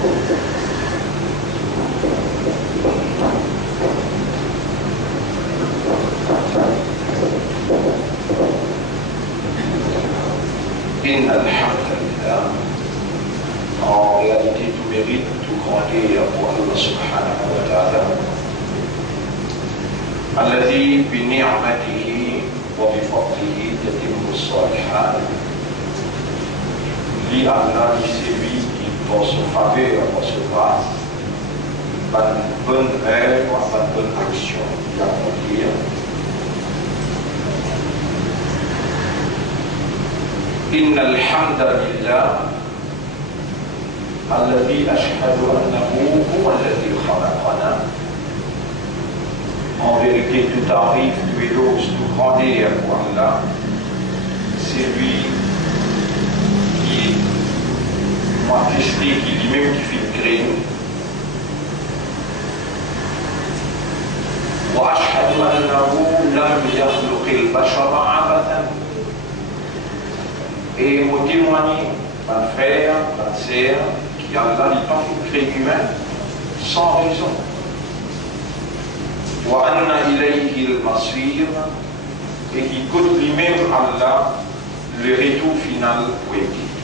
إن الحمد لله en réalité tout mérite, tout grandeur pour Allah subhanahu wa ta'ala الذي بنعمته وبفضله تتم الصالحات li Allah c'est lui qui dans son faveur recevra une bonne œuvre, une bonne action d'accomplir. إن الحمد لله الذي أشهد أنه هو الذي خلقنا. En vérité, tout arrive, tout éloge, tout grandeur pour Allah. C'est lui qui m'a testé, qui lui-même qui fait le crime. وأشهد أنه لم يخلق البشر عبثا. Et me témoigner, mon frère, ma sœur, qui Allah n'est pas fait humain sans raison. وأن إليه المصير, et qui coûte lui-même Allah le retour final poétique.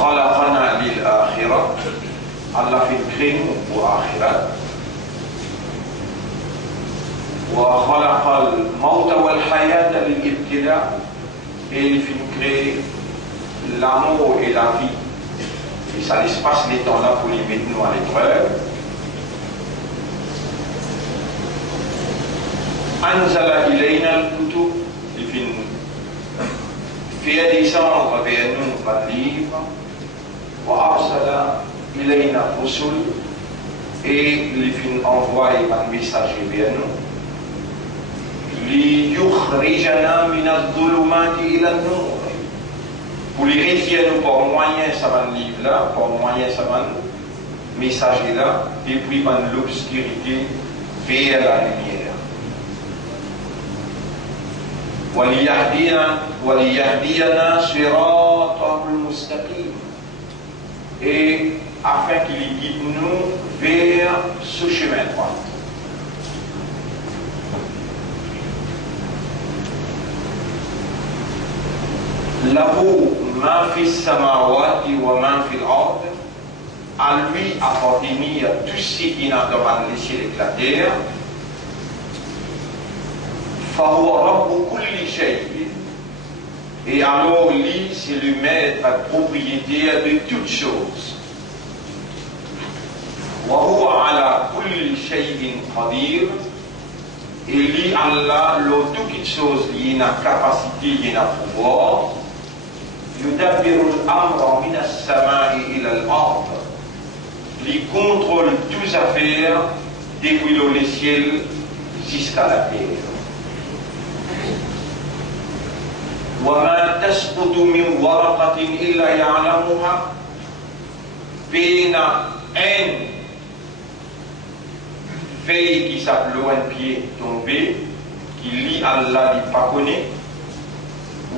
خلقنا للآخرة, Allah fait créer pour l'آخرة. وخلق الموت والحياة للابتلاء, et il fait créer l'amour et la vie. Et ça laisse pas les temps là pour les mettre nous à l'épreuve. أنزل إلينا الكتب, il fait descendre vers nous un livre. وأرسل إلينا الرسل, et il fait envoyer un messager vers nous. ليخرجنا من الظلمات إلى النور, pour les retirer nous par moyen de ce livre-là, par moyen de ce messager-là, depuis l'obscurité vers la lumière. وَلِيَهْدِيَنَا صِرَاطًا مُسْتَقِيمًا, et afin qu'il guide nous vers ce chemin droit. له ما في السماوات وما في الأرض, à lui appartenir tout ce qui est dans les cieux et la terre. فهو رب كل شيء, et alors lui c'est le maître propriétaire de toutes choses. وهو على كل شيء قدير, et lui Allah l'autre toutes choses il a capacité, il a pouvoir. يدبر الأمر من السماء إلى الأرض, il contrôle toutes les affaires depuis le ciel jusqu'à la terre. وما تسقط من ورقة إلا يعلمها, بين un feuille qui s'appelle un pied tombé, qui lit Allah n'est pas connu.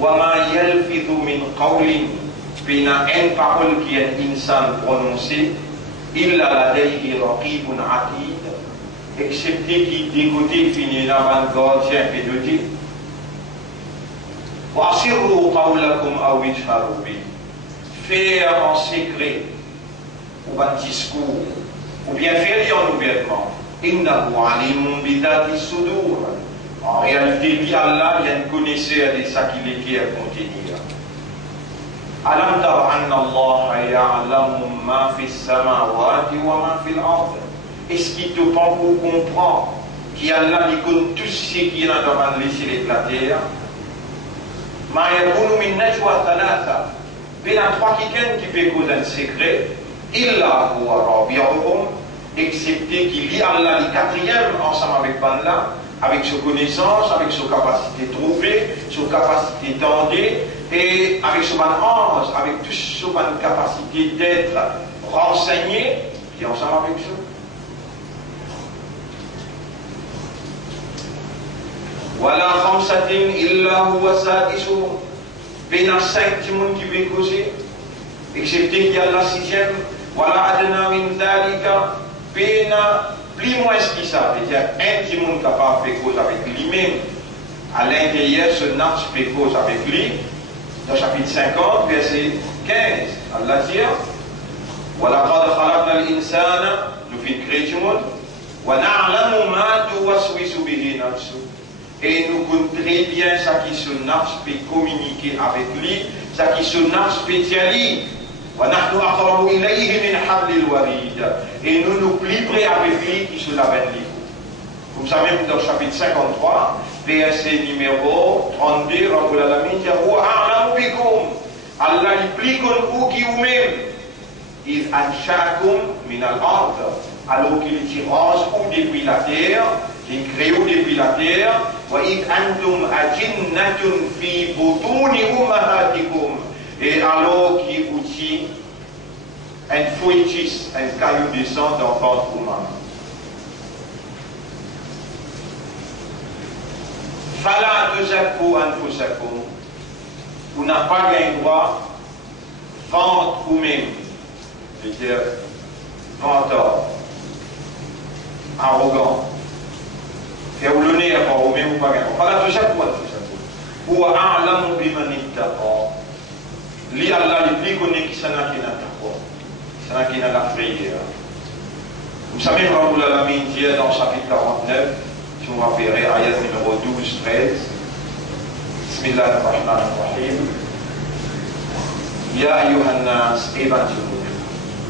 وما يلفظ من قول, بين une parole qui est insan prononcée, إلا لديه رقيب عتيد, excepté qui dégoûté finit la gardien et doté. وأسروا قولكم أو اجهروا به, faire en secret ou un discours ou bien faire en ouvertement. إنه عليم بذات الصدور, en réalité, lui, Allah, il y a une connaisseur de ça qu'il est à contenir. Alam tara anna Allah ya'lamu ma fi samawati wa ma fi al-ard. Est-ce qu'il te prend pour comprendre qu'Allah il connaît tout ce qui est dans les cieux et la terre? Ma yakunu min najwa thalatha, ben à trois qui fait cause d'un secret, illa huwa rabi'uhum, excepté qu'il lit Allah le quatrième ensemble avec Allah, avec sa connaissance, avec sa capacité de trouver, sa capacité d'entendre, et avec son ange, avec toute sa capacité d'être renseigné, qui est ensemble avec ça. Wala khamsatin illa huwa sadisuhum. Pena 5 timons qui veulent causer, excepté qu'il y a la 6e. Wala adna min dhalika. Pena plus moins ce qui ça. C'est-à-dire un timon capable de faire cause avec lui-même. À l'intérieur, ce nafs fait cause avec lui. Dans chapitre 50, verset 15, Allah dit وَلَقَدْ خَلَقْنَا الْإِنسَانَ nous fit créer du monde وَنَعْلَمُ مَا تُوَسْوِسُ بِهِ نَفْسُهُ et nous connaissons très bien ce qui se nafs peut communiquer avec lui, ce qui se nafs peut dire وَنَحْنُ أَقْرَبُ إِلَيْهِ مِنْ حَبْلِ الْوَرِيدِ et nous plus près avec lui qui se l'avait dit. Comme ça même dans le chapitre 53, verset numéro 32, Rabbul Alamin dit Allah il plie comme vous qui vous-même. Il ansha'akum min al-ard. Alors qu'il tirage ou depuis la terre, il crée ou depuis la terre. Wa id antum ajinnatun fi butuni ummahatikum. Et alors qu'il vous tire un fœtus, un caillou de sang d'enfant humain. Fala tuzakku anfusakum. Vous n'avez pas le droit vendre vous-même, c'est-à-dire venteur, arrogant, faire l'honneur par vous-même ou pas le droit. Fala tuzakku anfusakum. Ou a'lamu biman ittaqa. Li Allah le plus connu qui s'en a qui n'a taqwa, qui s'en a qui n'a la prière. Vous savez, Rabbul Alamin dit dans le chapitre 49. Si vous rappellerez, ayat numéro 12-13. Bismillah ar-Rahman ar-Rahim. Ya ayyuhan nas ibaduhu.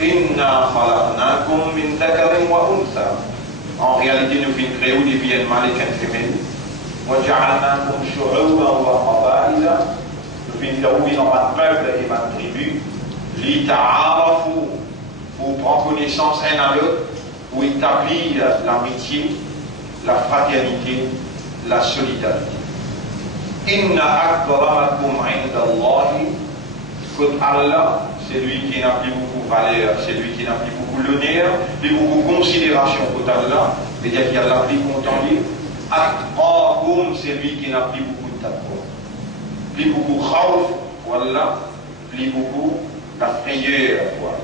Inna khalaqnakum min dhakarin wa untha. En réalité, nous finissons créer depuis un mâle et une femelle. Wa ja'alnakum shu'uban wa qabaila. Nous finissons créer dans un peuple et une tribu. Li ta'arafu. Pour prendre connaissance un à l'autre. Pour établir l'amitié, la fraternité, la solidarité. Inna akramakum indallahi, que Allah, c'est lui qui n'a plus beaucoup de valeur, c'est lui qui n'a plus beaucoup d'honneur, plus beaucoup de considération pour Allah, c'est-à-dire qu'il y a la plus content de lui. Atqakum, c'est lui qui n'a plus beaucoup de taqwa, plus beaucoup de khawf pour Allah, plus beaucoup de frayeur pour Allah.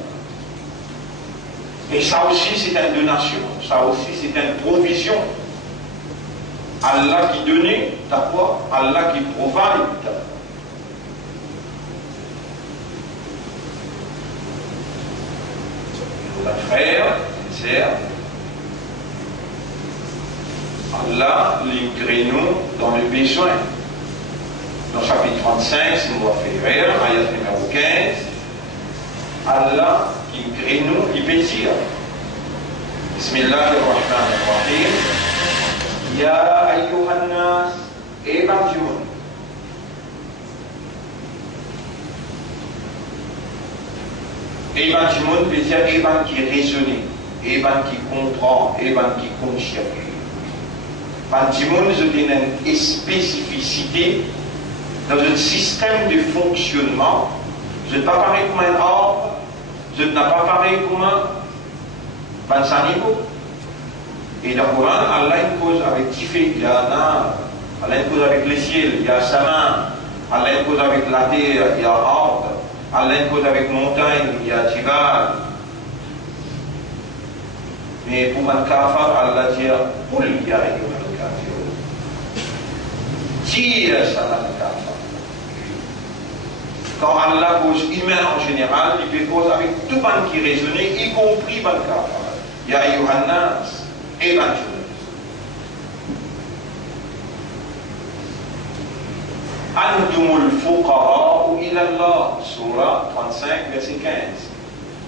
Et ça aussi c'est une donation, ça aussi c'est une provision. Allah qui donnait taqwa, Allah qui provide taqwa. Notre frère, sœur, Allah livre nous dans le besoin. Dans le chapitre 35, si nous va faire, ayat numéro 15, Allah qui crée nous, il peut dire Bismillahirrahmanirrahim. Ya ayyuhan nas ibaduhu. Ibaduhu veut dire Iban qui raisonne, Iban qui comprend, Iban qui conscient. Ibaduhu c'est une spécificité dans un système de fonctionnement. Je ne pas pareil comme un arbre, je ne pas pareil comme un animal. Et dans le Coran, Allah impose avec Tifé, il y a un arbre, Allah impose avec le ciel, il y a un saman, Allah impose avec la terre, il y a un arbre, Allah impose avec montagne, il y a un tibal. Mais pour un kafar, Allah dit, Qul ya ayyuhal kafirun. Tire ça dans le kafar. Quand Allah cause humain en général, il fait cause avec tout le monde qui raisonne, y compris le kafar. Ya ayyuhan nas. Éventuellement. Antumul fuqara'u ila Allah, surah 35, verset 15.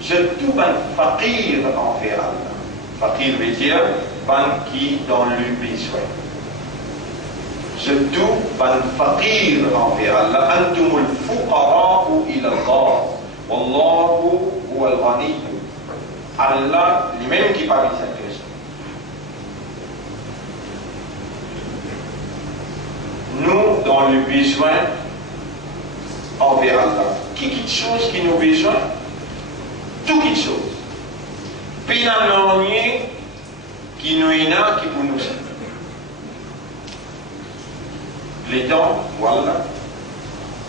Je tout ban faqir envers Allah. Faqir veut dire ban qui dans le besoin. Je tout ban faqir envers Allah. Antumul fuqara'u ila Allah. Wallahu huwa al-ghani. Allah lui-même qui parle de cette question. Nous, dans le besoin envers Allah. Quelque chose qui nous besoin, tout quelque chose. Pénalonier qui nous est là, qui pour nous. les dents, voilà.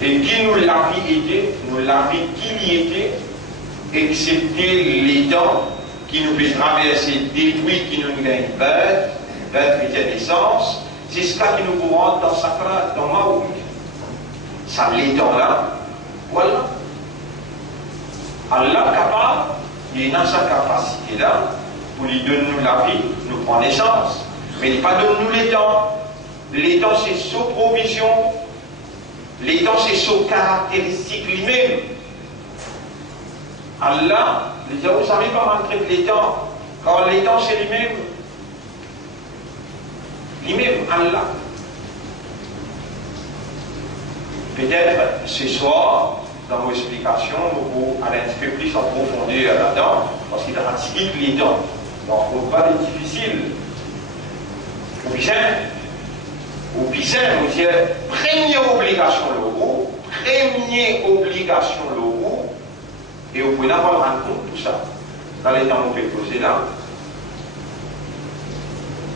Et qui nous l'a été, nous l'a dit qu'il y était, excepté les dents qui nous fait traverser depuis qui nous gagne bête naissance, c'est ce qui nous courante dans Sakra, dans Maoui. Ça, les dents là, voilà. Allah capable, il est dans sa capacité là, pour lui donner nous la vie, nous prend naissance. Mais il n'est pas donne nous les dents. Les dents, c'est sous provision. Les dents, c'est sous caractéristique lui-même. Allah, les gens, vous savez pas montrer les dents. Car les dents, c'est lui-même. Lui-même, Allah. Peut-être ce soir, dans vos explications, vous allez un petit peu plus en profondeur là-dedans, parce qu'il explique les dents. Donc, il ne faut pas être difficile. Ou bien, vous dites, première obligation l'euro, et vous pouvez pas rendre compte de tout ça. Dans les temps où vous faites poser là,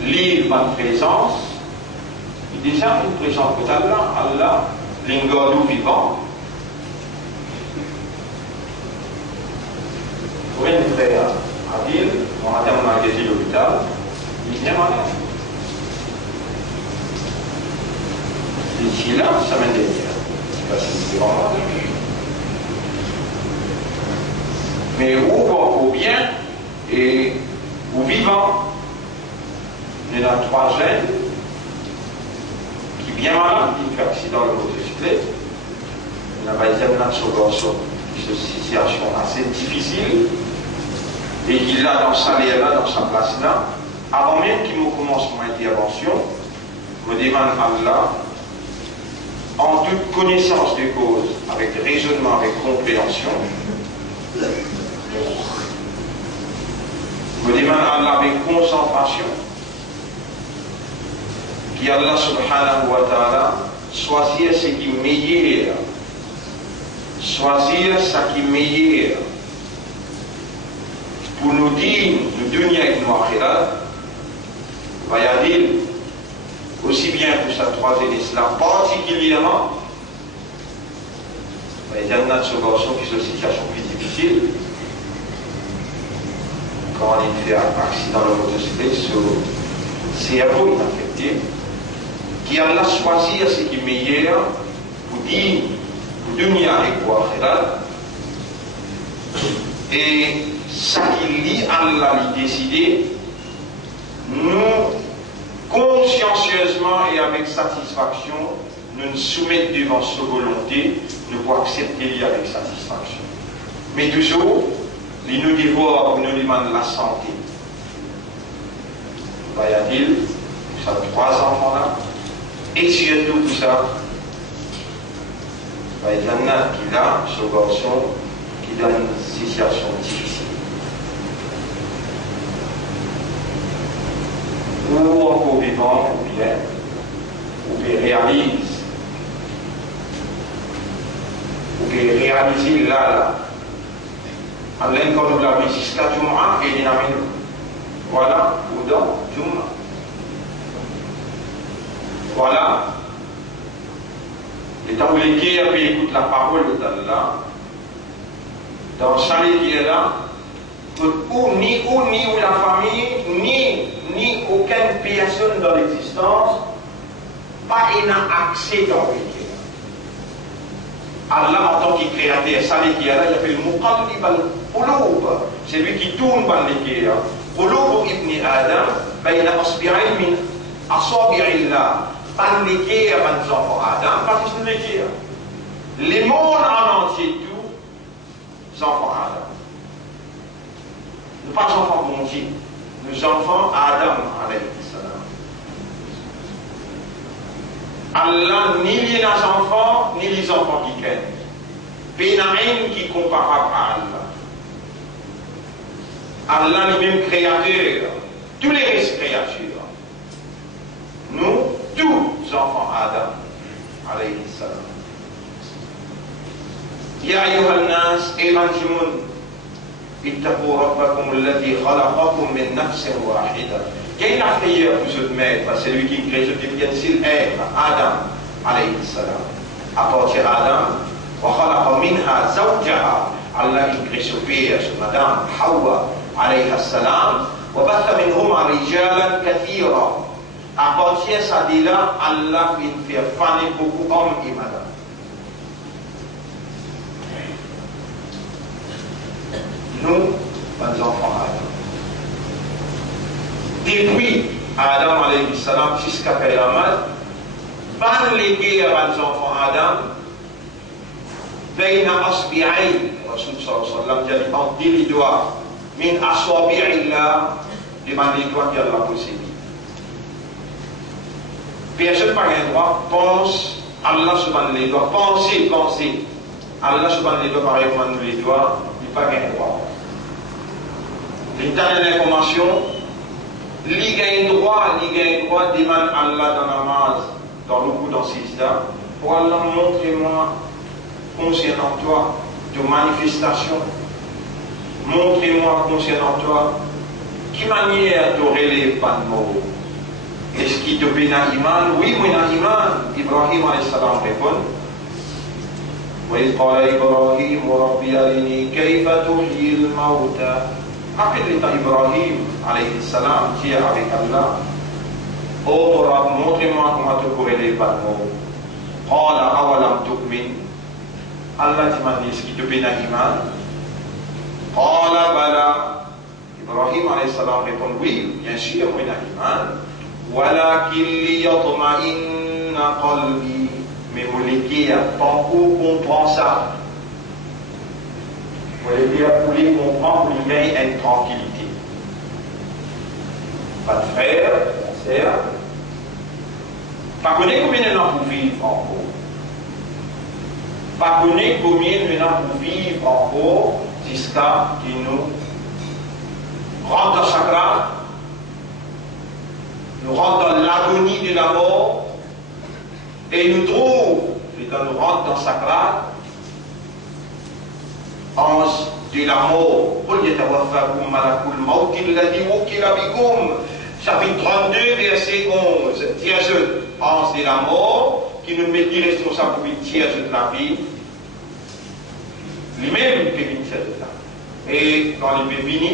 lire en présence, il y a déjà une présence totale là, Allah, l'ingordou vivant. Vous voyez une frère à ville, on a terminé à l'hôpital, l'hôpital, il vient malade. Ici là, ça m'intéresse. Parce que c'est vraiment. Mais au bien et au vivant, il y a 3 jeunes qui bien malades, qui fait accident de motocyclette. Il y a une situation assez difficile et qu'il a dans sa là, dans sa place là, avant même qu'il me commence mon intervention, je me demande à Allah, en toute connaissance des causes, avec raisonnement, avec compréhension, je me demande à Allah avec concentration, qu'Allah subhanahu wa ta'ala choisir ce qui est meilleur, choisir ce qui est meilleur, pour nous dire, nous donner avec nous akhirat, va y dire, aussi bien pour sa troisième islam, particulièrement, il y a une situation qui est une situation plus difficile. Quand on fait un accident de motocyclette, c'est cerveau inaffecté, qui a choisi ce qui est meilleur pour dire, pour donner avec vous akhirat, et ça qui lie Allah lui décider, nous consciencieusement et avec satisfaction, nous nous soumettons devant sa volonté, nous pouvons accepter lui avec satisfaction. Mais toujours, il nous dévore, nous demande la santé. Va-t-il, ça a 3 enfants là, et surtout tout ça, il y en a qui là, ce garçon, qui donne une situation difficile. Ou encore vivant, ou bien réalise, ou bien réaliser là, Allah quand nous l'avons jusqu'à Jum'a et dynamique. Voilà, ou dans Jum'a. Voilà. Et tant que les qui écoutent la parole d'Allah, dans chaque qui est là, ni la famille, ni aucune personne dans l'existence, pas un accès dans le métier. Allah, en tant que créateur, ça qui est là, il appelle Muqallib al-Qulub. C'est lui qui tourne par les cœurs. Qulub ibn Adam, bayna asbi'in min asabi'illah. Par les cœurs, par les enfants Adam, pas juste les cœurs. Les mondes en entier, tous, enfants Adam. Nous pas enfants bon Dieu, nous enfants Adam alayhi salam. Allah ni les enfants, ni les enfants qui craignent. Pénaïm qui comparable à Allah. Allah lui-même créateur, tous les restes créatures. Nous, tous enfants Adam alayhi salam. Ya ayyuhan nas, évantimun. اتقوا ربكم الذي خلقكم من نفس واحدة. Quel est la frayeur que je te mets? C'est lui qui crée, je te viens s'il être Adam. alayhi salam. À partir d'Adam, وخلق منها زوجها Allah crée sur pierre, sur Madame Hawa alayhi salam, وبث منهما رجالا كثيرا. À partir de ça, là, Allah fait faner beaucoup d'hommes et madame. Nous, les enfants Adam. Depuis Adam alayhi salam jusqu'à Qiyamah, ban légué à les enfants Adam, bayna asbi'ayn, Rasul sallallahu alayhi wa sallam dit entre les doigts, min aswabi'illah, les doigts d'Allah possible. Personne par un droit pense, Allah subhanahu les doigts, penser. Allah subhanahu les doigts, par exemple, les doigts, il n'y a pas un droit. L'état de l'information, il y a un droit, demande Allah dans la namaz, dans le coup dans Sisda, pour Allah montrez-moi, concernant toi, de manifestation, montrez-moi concernant toi, qui manière de relever pas de mots. Est-ce qu'il te plaît dans l'iman? Oui, moi dans l'iman. Ibrahim alayhi salam répond. وإذ قال إبراهيم ربي أرني كيف تحيي الموتى. Après l'état Ibrahim alayhi salam qui est avec Allah. Oh Rab, montrez-moi comment te corréler pas de mots. قال أولم تؤمن. Allah dit est-ce qu'il te plaît dans l'iman? قال بلى. Ibrahim alayhi salam répond oui, bien sûr, moi dans l'iman. ولكن ليطمئن قلبي. Mais vous l'écrivez à tant qu'on comprend ça. Vous l'écrivez pour comprendre, pour lui gagner une tranquillité. Pas de frère, pas de sœur. Pas connaître combien de temps pour vivre en haut. Pas connaître combien de temps pour vivre en haut jusqu'à qui nous rentre dans chakra. Nous rentrons dans l'agonie de la mort et nous trouvons, quand nous rentrons dans Sakrat, ange de la mort, chapitre 32, verset 11, Dieu, ange de la mort, qui nous met responsable pour tirer de la vie, lui-même qui vient de la vie. Et quand il est fini,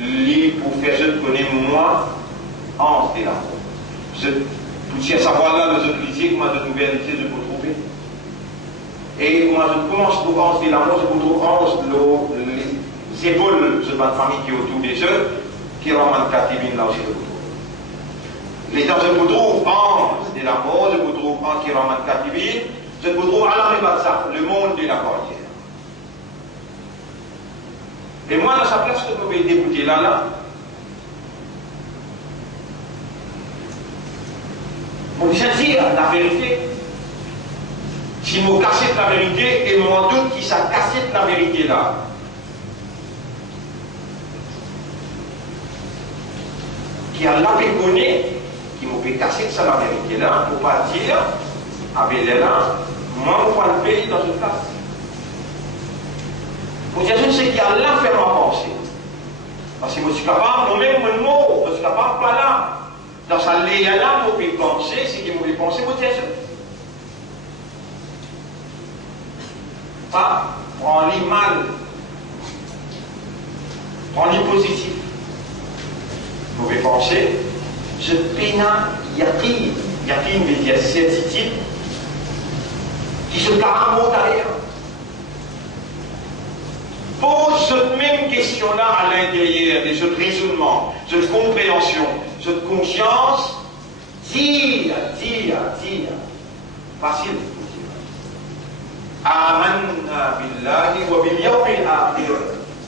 lui, pour faire je connais moi, ange de la mort. Vous tiens à savoir là, les autres lisiers, comment de nouvelles lisiers je peux trouver. Et comment je commence pour ange de la mort, je peux trouver ange, les épaules de ma famille qui est autour des œufs, qui ramènent Katibine là aussi, je peux trouver. Les temps, je peux trouver ange de la mort, je peux trouver ange qui ramène Katibine, je peux trouver Alamebatsa, le monde de la barrière. Et moi, dans sa place, je peux me débouter là. Pour bien dire la vérité, si je casse la vérité, et moi doute qui ça casse la vérité là. Qui a la péconné, qui m'a fait casser ça la vérité là, pour pas dire, avec les là, moi je vois le pays dans une place. Pour dire je sais qu'il y a là faire ma pensée. Parce que je suis capable, moi-même, mon mot, je suis capable pas là. Dans sa léa là, vous pouvez penser, c'est que vous pouvez penser, vous dites pas, prends-les mal, prends-les positif. Vous pouvez penser, je peine yakin veut dire certitude, qui se carrément derrière. Pose cette même question-là à l'intérieur de ce raisonnement, cette compréhension, cette conscience, dire. Facile. Amanna billahi wa bil yawmil akhir.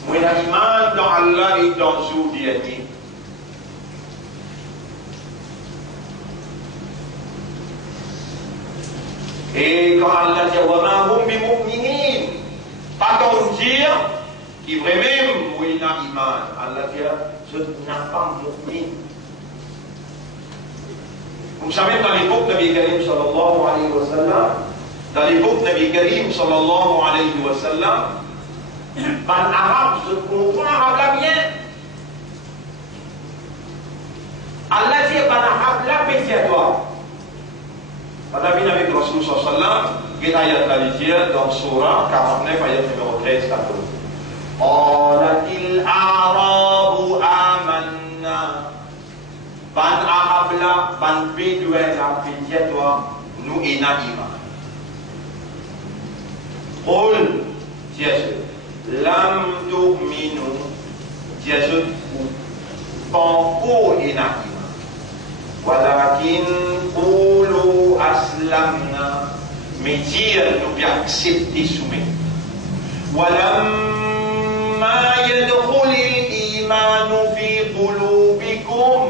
Moi, l'iman dans Allah et dans le jour dernier. Et quand Allah dit wa ma hum bi mu'minin, pas qu'on dire qui vraiment oui n'a iman. Allah dit je n'ai pas mu'min. Vous savez, dans l'époque de Nabi Karim sallallahu alayhi wa sallam, dans l'époque de Nabi Karim sallallahu alayhi wa sallam, par l'arabe se comprend arabe bien. Allah dit par l'arabe la paix à toi. On a vu avec Rasul sallam, qui ayat la dans Surah 49, ayat numéro 13, Qalatil a'rabu amanna. Ban Arabla, ban Bédouin, la toi, nous et Naïma. Qul, Dieu, lam tu'minu, Dieu, Panko et Naïma. Walakin qulu aslamna, mais dire nous bien accepter soumis. Walamma yadkhulil imanu fi qulubikum.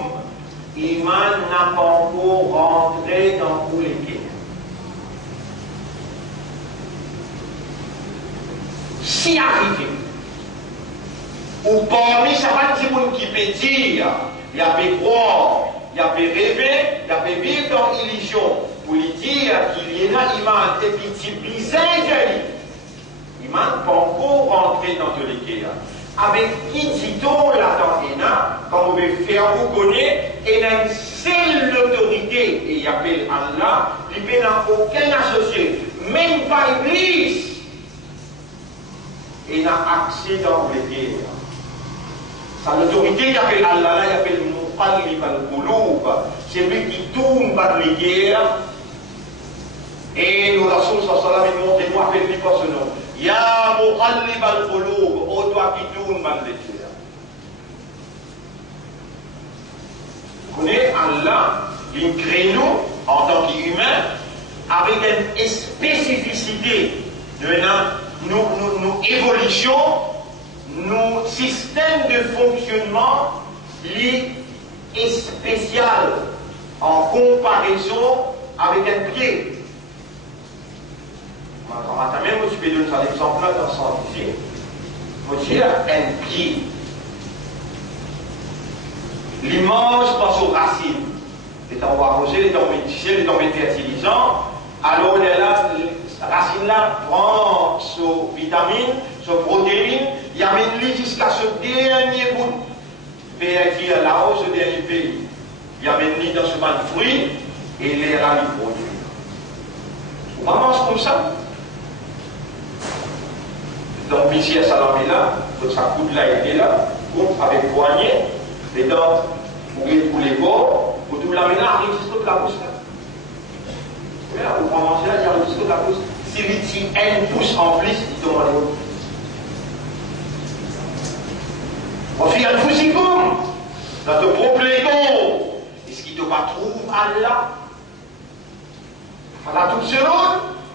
Iman n'a pas encore rentré dans tous les cœurs. Si arrivé, ou parmi certains petits monde qui peut dire, il y a des croire, il y a des rêver, il y a des vivre dans l'illusion, pour lui dire qu'il y a un iman, et puis petit bizarre, iman n'a pas encore rentré dans tous les cœurs. Avec qui dit-on là-dedans, quand vous pouvez faire vous connaître, et une seule autorité, et il appelle Allah, il n'a aucun associé, même pas Iblis, et n'a accès dans les guerres. Sa l'autorité, il appelle Allah, il appelle Muqallib al-Qulub, c'est lui qui tourne par les guerres, et nous, Rasul sallallahu alayhi wa sallam, nous montrons, appelle-lui pas ce nom. Ya Muqallib al-Qulub, ô toi qui tourne mal les cœurs. Vous connaissez Allah, il crée nous en tant qu'humains avec une spécificité de nos évolutions, nos systèmes de fonctionnement liés et spécial en comparaison avec un pied. Même je vais donner un exemple là dans le sens ici. Je dire un pied. L'image passe aux racines. Les temps arrosés, les temps médicés, les temps fertilisants. Alors la racine là prend ses vitamines, ses protéines, il amène jusqu'à ce dernier bout. Pays qui est là-haut, ce dernier pays. Il amène dans ce banc de fruits et les rallie produit. On mange comme ça. Donc, ici, à Salamila, ça coûte là, il est là, avec poignet, les dents pour les bords, pour tout la ménage, arrive jusqu'au la bouche. Là, vous pouvez manger là, il arrive jusqu'au la bouche. Si vous tirez un pouce en plus, il tombe à l'autre. On fait un foussicum, dans ton problème, est-ce qu'il ne va trouver Allah? Allah tout seul,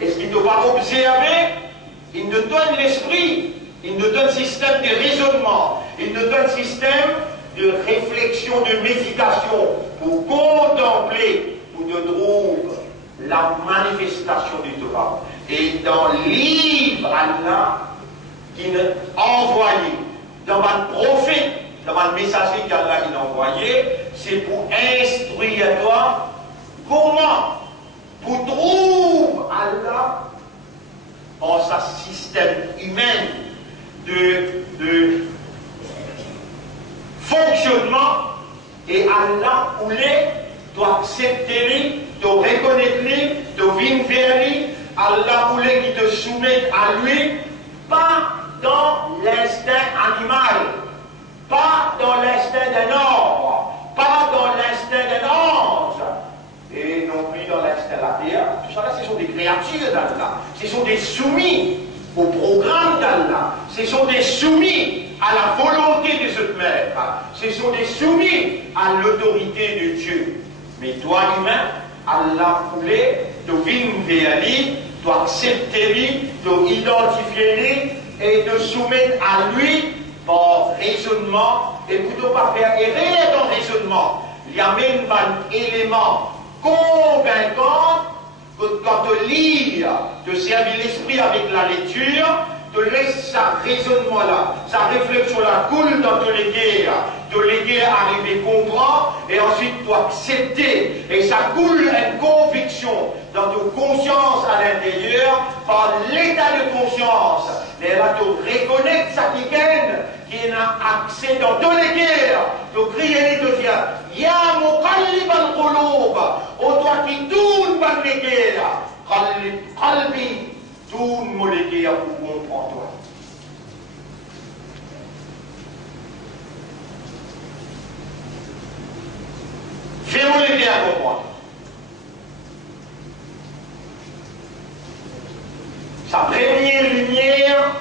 est-ce qu'il ne va observer? Il nous donne l'esprit, il nous donne système de raisonnement, il nous donne système de réflexion, de méditation pour contempler, pour nous trouver la manifestation du Torah. Et dans le livre Allah, qui nous a envoyé, dans le prophète, dans le messager qu'Allah a envoyé, c'est pour instruire toi comment, pour trouver Allah en sa système humain de fonctionnement, et Allah voulait doit accepter, doit reconnaître, doit venir vers lui. Allah voulait qu'il te soumette à lui, pas dans l'instinct animal, pas dans l'instinct d'un homme, pas dans l'instinct d'un ange, et non plus dans l'instinct de la terre. Tout ça là, ce sont des créatures d'Allah, ce sont des soumis au programme d'Allah, ce sont des soumis à la volonté de ce maître, ce sont des soumis à l'autorité de Dieu. Mais toi, humain, Allah voulait te venir vers lui, de accepter lui, de identifier lui et de soumettre à lui par raisonnement, et pour ne pas faire errer ton raisonnement. Il y a même un élément convaincant que quand tu lis, de servir l'esprit avec la lecture, te laisse sa raisonnement là, sa réflexion là coule dans tous les guerres, de les guerres arriver comprendre, et ensuite tu accepter, et ça coule une conviction dans ta conscience à l'intérieur, par l'état de conscience, et là tu reconnais ça qui gagne, qui a accès dans tous les guerres, tu crier et te dire, Ya Muqallib al-Qulub, ô toi qui tourne par les les qalbi, tout molécule pour comprendre toi. Fais-moi les bien comprendre. Sa première lumière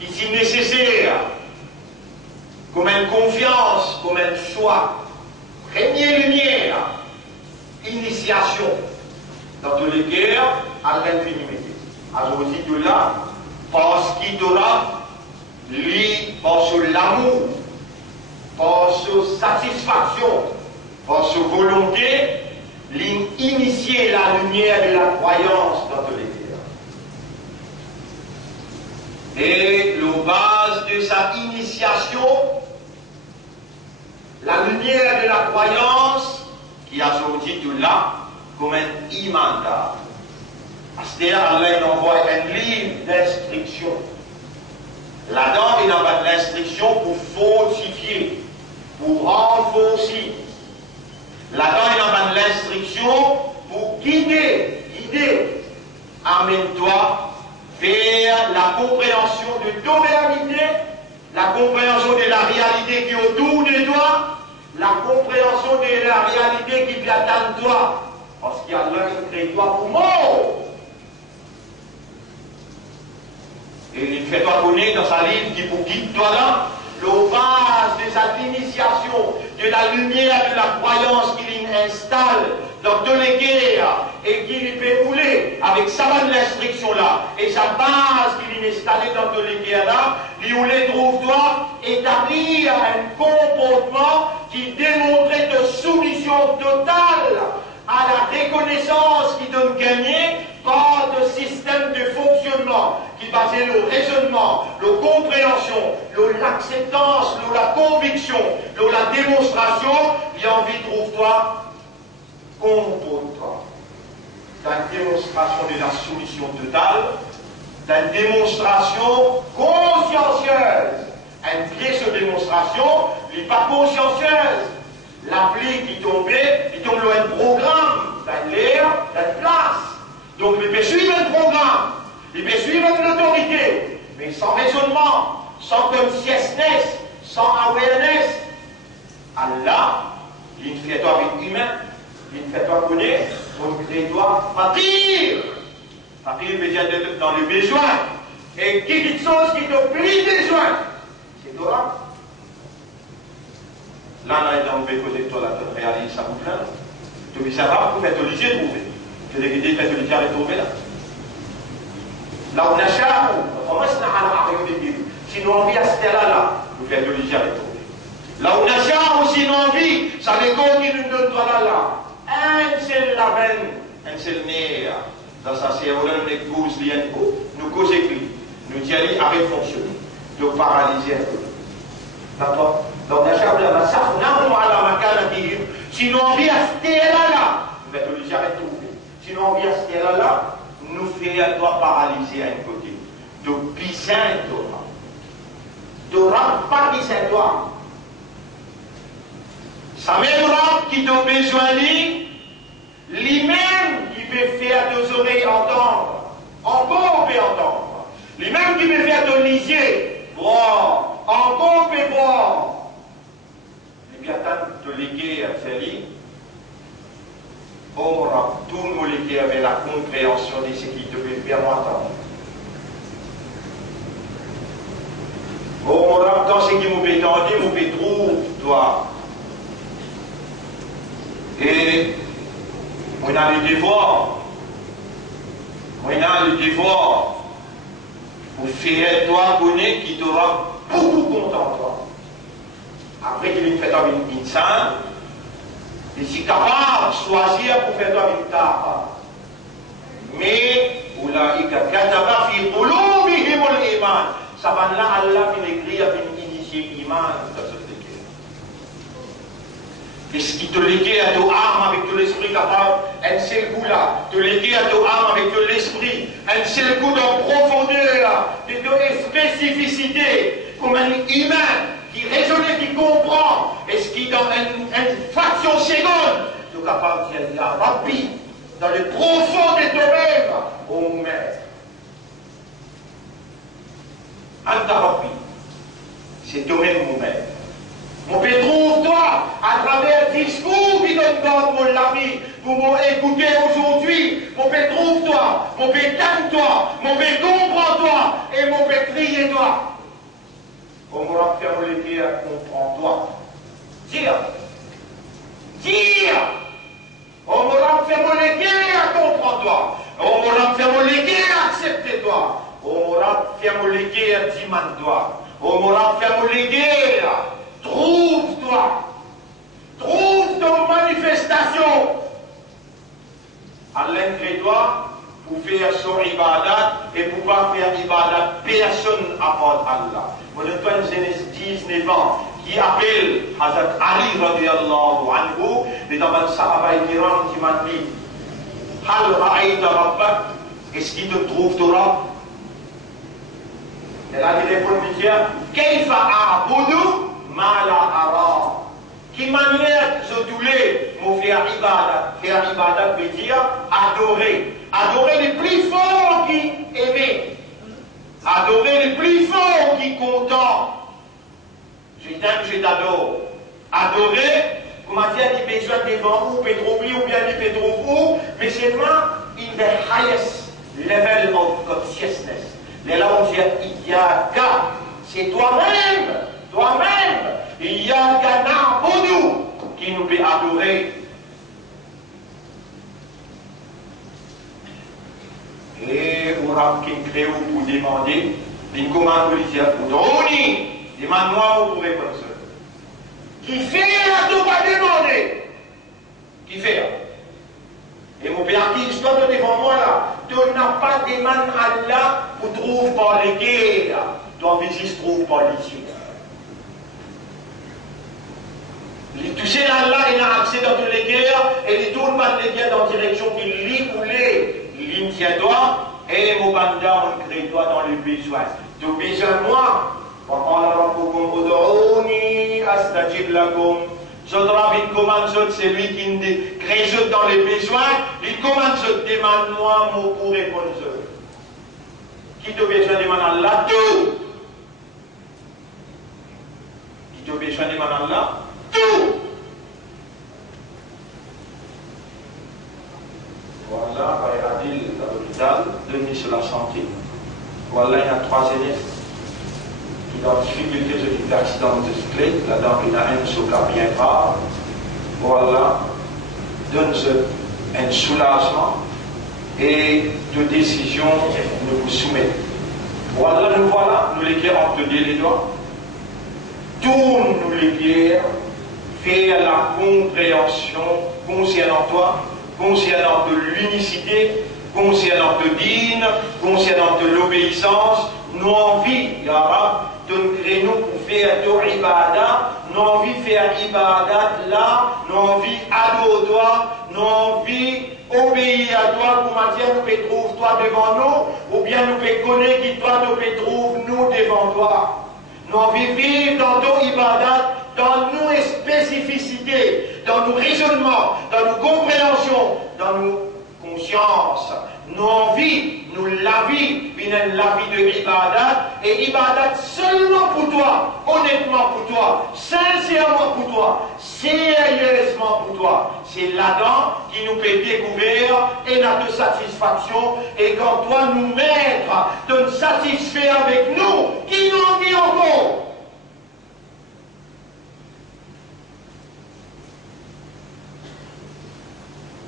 qui est nécessaire, comme une confiance, comme un choix. Première lumière, initiation dans toutes les guerres à l'infinité. Alors aussi de là, parce qu'il aura par l'amour, par satisfaction, par volonté, initier la lumière de la croyance dans toutes les guerres. Et la base de sa initiation, la lumière de la croyance qui a sorti de là comme un imanda. C'est-à-dire Allah envoie un livre d'instruction. Là-dedans, il envoie de l'instruction pour fortifier, pour renforcer. Là-dedans, il envoie de l'instruction pour guider. Amène-toi vers la compréhension de ton réalité, la compréhension de la réalité qui est autour de toi, la compréhension de la réalité qui vient de toi. Parce qu'Allah crée toi pour mort. Et il fait toi connaître dans sa livre qui pour guide toi là, le base de sa initiation, de la lumière de la croyance qu'il installe dans toutes les guerres et qu'il peut rouler avec sa bonne instruction là et sa base qu'il est installée dans toutes les guerres là, il trouve-toi établir un comportement qui démontrait de soumission totale à la reconnaissance qui donne gagner par de système de fonctionnement qui basait le raisonnement, la compréhension, l'acceptance, la conviction, la démonstration, il y a envie de trouve-toi, comporte-toi. Dans une démonstration de la soumission totale, dans une démonstration consciencieuse. Une pièce de démonstration n'est pas consciencieuse. L'appli qui tombait, il tombe dans un programme, dans l'air, dans la place. Donc il peut suivre un programme, il peut suivre une autorité, mais sans raisonnement, sans consciousness, sans awareness. Allah, il fait toi avec humain, il fait toi connaître, il fait toi fatir. Fatir veut dire dans le besoin. Et quelque chose qui te plie besoin, c'est toi. Là, on peut côté de toi, là, tu réalises ça pour faire. Tu veux savoir pour faire ton lycée trouver. Tu veux que tu fasses ton lycée à trouver là. Là, on a cher, on va se faire sinon on vit à ce là, vous faites ton lycée à trouver. Là, on a cher aussi, sinon on vit, ça dépend qui nous donne toi là. Un seul label, un seul nerf. Dans sa cérémonie, nous cause écrit. Nous disons avec fonctionner. Donc paralyser un peu. D'accord? Donc, sinon on vit à ce là, nous faites obligé à retrouver. Sinon on vit à ce là, nous faisons toi paralyser à un côté. Donc, pissin Torah. Torah, pas pissin toi. Ça même Torah qui t'a besoin lui-même qui peut faire tes oreilles entendre. Encore on peut entendre. Lui-même qui peut faire ton lisier voir. Encore on peut voir. De léguer à Feli, on aura tout le légué avec la compréhension de ce qui devait faire entendre. On aura dans ce qui nous peut tendre, nous peut trouver, toi. Et on a le devoir, pour faire toi connaître qui t'aura beaucoup content, toi. Après qu'il fait toi une sainte, il est capable de choisir pour faire toi une tare. Mais, ça va là, Allah qui écrit avec une initié iman dans ce légué. Qu'est-ce qui te légué à ton âme avec ton esprit capable, un seul coup là, te légué à ton âme avec ton esprit, un seul coup de profondeur, de ton spécificité, comme un humain. Qui raisonne, qui comprend, et ce qui dans une fraction seconde, est capable de dire Rabbi, dans le profond de toi-même, ô mon maître. Anta Rabbi, c'est toi-même mon maître. Mon Père, trouve-toi à travers le discours qui donne dans mon ami, pour m'écouter aujourd'hui. Mon Père, trouve-toi, mon Père, calme-toi, mon Père, comprends-toi, et mon Père, crie-toi. On va faire le dire, comprends-toi. Dire. On va faire le dire, comprends-toi. On va faire le dire, accepte-toi. On va faire le dire, demande-toi. On va faire le dire. Trouve-toi. Trouve ton manifestation. Allah crée-toi pour faire son ibadat et pour pas faire ibadat personne à part Allah. Mon enfant Genèse 19 ans qui appelle Hazrat Ali radiallahu anhu et dans le Sahaba Kiram qui m'a dit Hal ra'ayta rabbak, est-ce qu'il te trouve Torah? Elle a dit les premiers Kayfa a'budu ma la ara. Qui manière de douler, mon faire ibadat veut dire adorer. Adorer les plus forts qui aimaient. Adorer les plus forts qui content. Je t'aime, je t'adore. Adorer, comme on dit, il y a besoin devant ou Pétrovi ou bien il Pétrovo, mais c'est moi in the highest level of consciousness. Mais là on dit, il y a qu'à, c'est toi-même. Toi-même, il y a un canard pour nous qui nous peut adorer. Et on a qui crée pour demander, une commande policière pour Tony, demande-moi pour répondre. Qui fait à tout pas demander? Qui fait? Et mon père dit, toi devant moi là, tu n'as pas demandé à Allah pour trouver par les guerres, toi visite trouve par les. Tout ça là, il a accès dans toutes les guerres et il tourne pas les guerres dans la direction qu'il lit ou l'île tient-toi et mon banda, on crée toi dans les besoins. Tu as besoin de moi. C'est lui qui crée dans les besoins. Il commande, je demande-moi pour répondre. Qui te besoin de demander Allah tout. Qui te besoin de demander Allah tout. Voilà, Adil à l'hôpital, 2 ministres de la santé. Voilà, il y a 3 élèves qui ont difficulté de l'accident de motocyclette. Là-dedans, il y en a un sur le cas bien grave. Voilà, donne un soulagement et de décision nous vous soumettons. Voilà, nous les guerres entre les doigts. Tourne-nous les guerres, fais la compréhension concernant toi, concernant de l'unicité, concernant de dîne, concernant de l'obéissance. Nous envie, Ya Rab, de nous créer nous pour faire ton ibadat, nous envie faire ibadat là, nous envie adorer toi, nous envie obéir à toi pour dire nous peut trouver toi devant nous, ou bien nous peut connaître qui toi nous peut trouver nous devant toi. Nous envie vivre dans ton ibadat, dans nos spécificités, dans nos raisonnements, dans nos compréhensions, dans nos consciences. Nos envies, nous la vie de ibadat, et ibadat seulement pour toi, honnêtement pour toi, sincèrement pour toi, sérieusement pour toi. C'est là-dedans qui nous peut découvrir et notre satisfaction, et quand toi nous mettre, de nous satisfaire avec nous, qui nous en dit encore.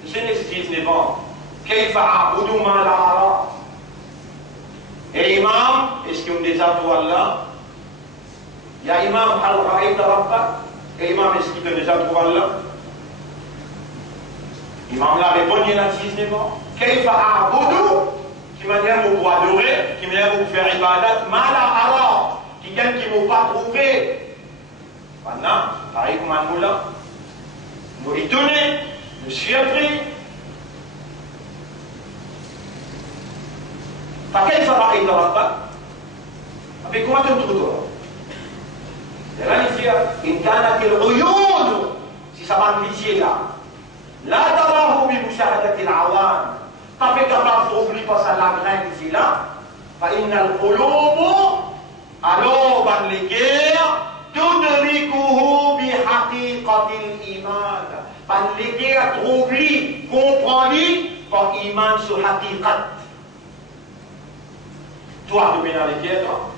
Genèse 19 ans. كيف أعبد ما لا أرى. Et imam, est-ce qu'on désavoue Allah? Ya imam, hal ra'ayta rabbak? Et imam, est-ce qu'il te désavoue Allah? Imam l'a répondu, il a 19 ans. كيف أعبد? Qui manière pour adorer, qui manière pour faire ibadat, ma la ara. Quelqu'un qui ne m'a pas trouvé. Maintenant, pareil comme un moulin. Nous étonnés, nous surpris. فكيف رأيت ربك؟ Mais comment tu le trouves? Et là, il dit, إن كانت العيون, si ça va glisser là, لا تراه بمشاهدة العوان طفق بعض أوبلي بصلا غير زلا فإن القلوب ألوبا لكير تدركه بحقيقة الإيمان بان لكير تروبلي كومبراني par iman sur hakikat. Toi, tu peux dans les guerres, toi.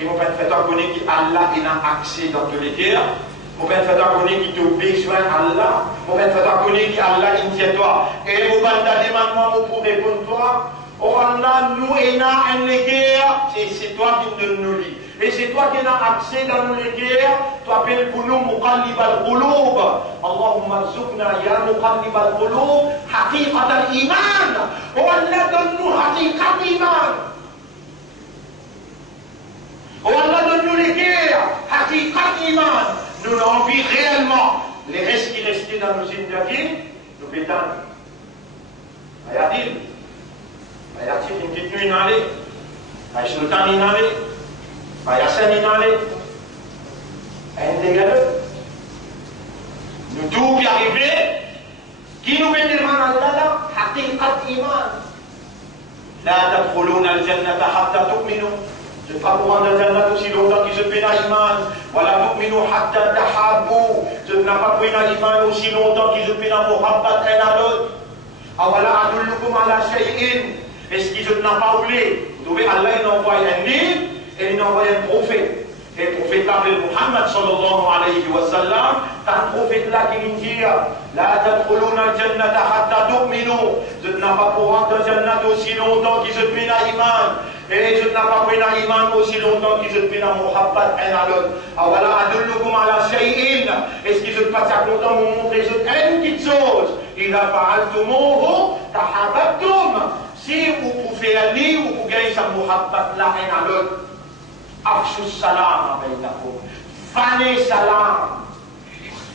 Et mon père fait connaître qu'Allah est un accès dans toutes les guerres. Mon père fait connaître qu'il te besoin d'Allah. Mon père fait connaître qu'Allah est tient toi. Et mon père t'a demandé pour répondre toi. Oh Allah, nous et dans les guerres, c'est toi qui nous donne nos lits. Et c'est toi qui as accès dans les guerres. Tu appelles pour nous Muqallib al-Qulub. Allahumma rzuqna ya Muqallib al-Qulub haqiqat al-Iman. Oh Allah, donne-nous haqiqat al-Iman. Oh Allah, donne-nous les guerres haqiqat al-Iman. Nous l'avons envie réellement. Les restes qui restaient dans nos indagines, nous pétons. Ayadil. Ayadil, une petite nuit inhalée. Ayadil, sultan inhalé. Yassine inhalé, nous tout y arriver, qui nous met des mains à Allah, haqiqat iman. La tadkhuluna al-jannata hatta tu'minu. Je ne vais pas pour rendre al-jannat aussi longtemps qu'ils se prennent à l'iman. Wala tu'minu hatta tahabbu. Je ne vais pas prendre à l'iman aussi longtemps qu'ils se prennent à muhabbat un à l'autre. Awala adullukum ala shay'in. Est-ce qu'ils ne n'ont pas oublié? Vous devez Allah envoie un livre. Et il a envoyé un prophète. Et le prophète appelé Muhammad sallallahu alayhi wa sallam. C'est un prophète là qui nous dit La tadkhuluna al-jannata hatta tu'minu. Je n'ai pas pour rentrer dans le jannat aussi longtemps qu'ils se prennent à iman. Et je n'ai pas pris à iman aussi longtemps qu'ils se prennent à muhabbat un à l'autre. Awala adullukum ala shay'in. Est-ce qu'ils se passent à content de vous montrer une petite chose? Il a fa'altumuhu tahabbtum. Si vous pouvez aller, vous pouvez gagner sa muhabbat là un à l'autre. Afshus salam bainakum. Fanez salam.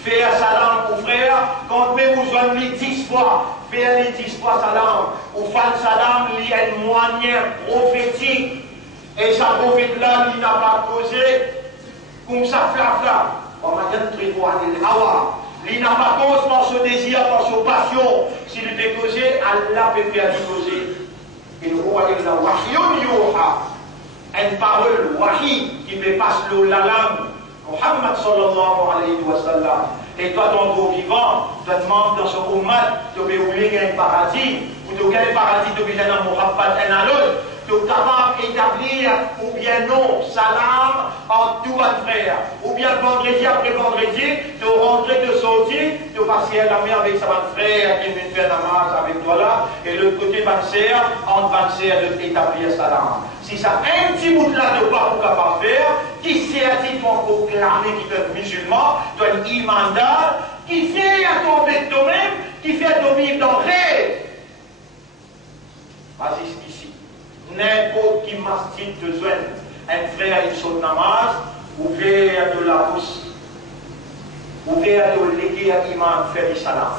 Faire salam aux frères. Quand même vous en dites 10 fois, faire les 10 fois salam. Ou fan salam, il y a une moyen prophétique. Et sa prophète là, il n'a pas causé comme ça, flafla. On m'a dit très bon, il n'a pas cause par ce désir, par ce passion. S'il était causé, Allah peut faire du causer. Il voit la wahyun yuha. Une parole wahi qui me passe la langue. Muhammad sallallahu alayhi wa sallam. Et toi, ton beau vivant, tu te demandes dans ce ummat, tu peux oublier un paradis, ou tu as un paradis, tu peux aller dans muhabbat un à l'autre, tu es capable d'établir, ou bien non, salam en tout un frère, ou bien vendredi après vendredi, tu rentrer, tu sortir, tu passer la main avec sa frère qui vient faire namaz avec toi là, et l'autre côté, banser, entre banser, de établir salam. Si ça un petit bout là de pas pour capable faire, qui sait à titre pour proclamer qu'il est musulman, tu as une imandal, qui fait à tomber de toi-même, qui fait tomber dans le rêve. Vas-y ici. N'importe qui mastique de besoin, un frère il saute namaz, ouvert de la bouche, ouvert de l'éguer à l'imam, faire du salam.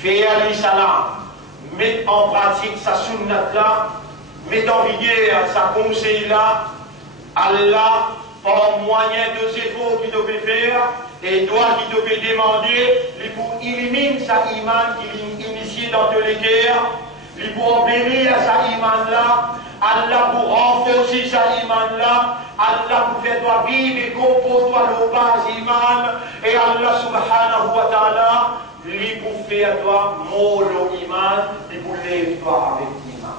Faire du salam, mettre en pratique sa sunnat là, mettre en vigueur sa conseil là, Allah, par moyen de ses efforts qu'il devait faire, et toi qui devais demander, pour éliminer sa iman qu'il initie dans toutes les guerres, pour embellir sa iman là, Allah pour renforcer sa iman là, Allah pour faire toi vivre et composer toi le bas iman, et Allah subhanahu wa ta'ala, lui pour faire toi molo iman, et pour lever toi avec iman.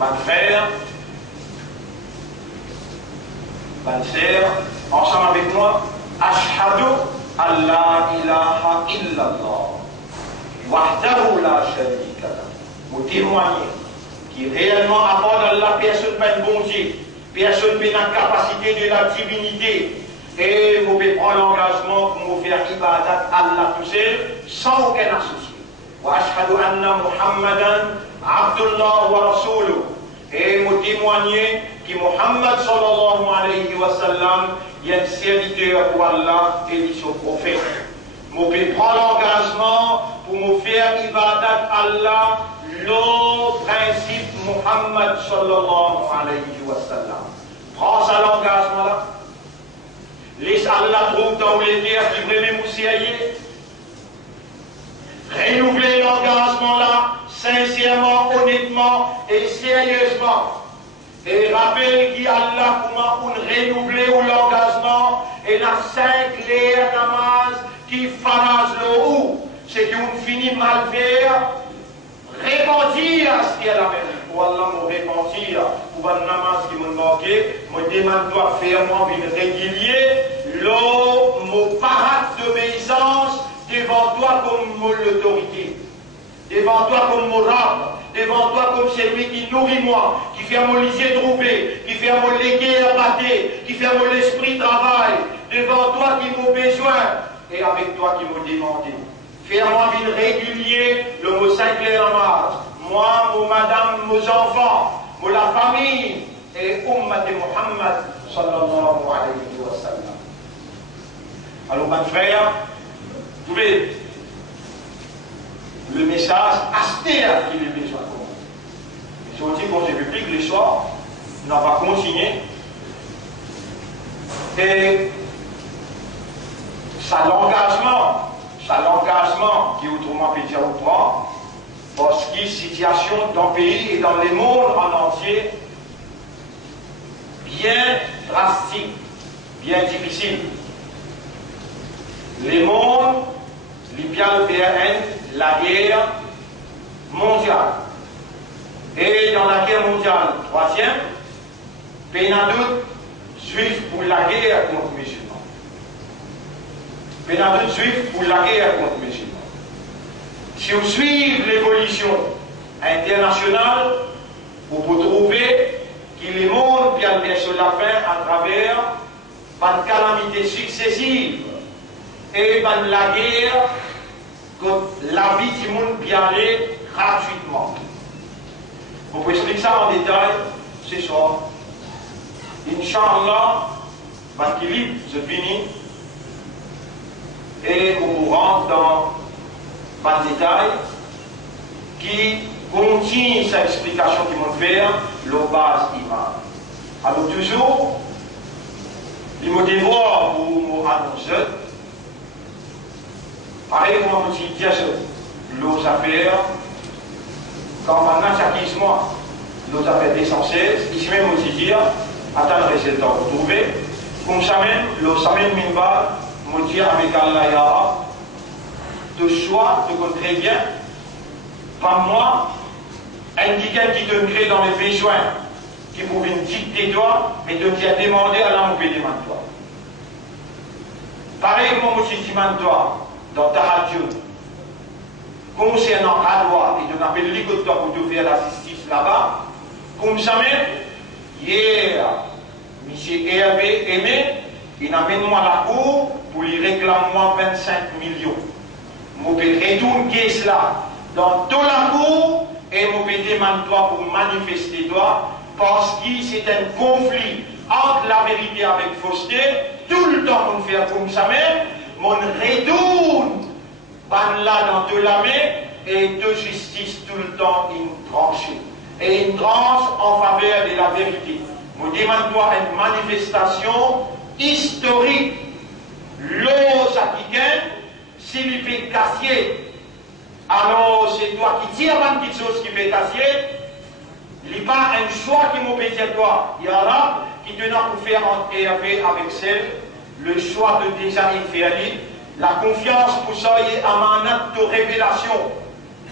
Mon frère, ma sœur, ensemble avec moi, Ashhadu an la ilaha illallah, wahdahu la sharika lahu. Vous témoignez qui réellement apporte à la personne pas de bon Dieu, personne qui a la capacité de la divinité, et vous pouvez prendre l'engagement pour vous faire ibadat Allah tout seul, sans aucun associé. Wa ashhadu anna Muhammadan Abdullah wa Rasuluh. Et vous témoignez que Muhammad sallallahu alayhi wa sallam est un serviteur pour Allah et son prophète. Vous pouvez prendre l'engagement pour vous faire ibadat Allah, le principe Muhammad sallallahu alayhi wa sallam. Prends ça l'engagement là. Laisse Allah trouve dans les terres qui vraiment aussi Et rappelle qui Allah comment on renouveler l'engagement et la 5 l'air namaz qui fasse le haut. C'est qu'on finit mal faire. Repentir à ce qu'il y a la même. Pour Allah me repentir. Pour un namaz qui me manquait, me demande toi faire moi une régulier. Mon parade d'obéissance devant toi comme l'autorité. Devant toi comme mon rab, devant toi comme celui qui nourrit moi, qui fait mon lycée trouvé, qui fait mon légué abatté, qui fait mon esprit travail, devant toi qui m'a besoin, et avec toi qui m'a demandé. Fais-moi une régulier, le mot 5 namaz, moi, mon madame, mes enfants, mon la famille, et Ummat Muhammad, sallallahu alayhi wa sallam. Alors, mes frères, vous pouvez le message astère qu'il est besoin. Si on dit conseil public, le soir, on va continuer. Et ça l'engagement qui est autrement peut dire autrement, parce que la situation dans le pays et dans le monde en entier, bien drastique, bien difficile. Le monde, l'IPIA, le PRN, la guerre mondiale. Et dans la guerre mondiale, troisième, Pénadoute juif pour la guerre contre les musulmans. Pénadoute juif pour la guerre contre les musulmans. Si vous suivez l'évolution internationale, vous pouvez trouver que le monde vient bien sur la fin à travers une calamité successive et la guerre que la vie du monde peut aller gratuitement. On peut expliquer ça en détail ce soir. Inch'Allah, parce qu'il est fini et on rentre dans le détail qui contient cette explication qui vont faire le base imam. Alors toujours, il me devoir pour me annoncer. Pareil, comment on dit, nos affaires, quand on a chaquisement, nos affaires essentielles, ici même on dit dire, attendre le temps pour trouver, comme ça même, le Samen Minbar, on dit avec Allah ya, de choix, de compte très bien, pas moi, indiquer qui te crée dans les besoins, qui pouvait dicter toi, mais de dire demander à l'âme, on peut demander toi. Pareil, comme on dit toi, dans ta radio, concernant Hadwa, et de n'appeler l'écoute pour te faire la justice là-bas, comme ça même, hier, M. Hervé Aimé, il amène moi la cour pour lui réclamer moi 25 millions. Je vais retourner cela dans toute la cour et je vais demander toi pour manifester toi parce que c'est un conflit entre la vérité avec fausseté. Tout le temps on fait comme ça même. On retourne là dans toute la main et de justice tout le temps une tranche. Et une tranche en faveur de la vérité. Je demande toi une manifestation historique. L'eau africaine, s'il lui fait casser, alors c'est toi qui tires une petite chose qui fait casser. Il n'y a pas un choix qui m'obéit à toi. Il y a là qui te n'a pour faire entrer avec celle. Le choix de déjà faire la confiance pour ça y est à un acte de révélation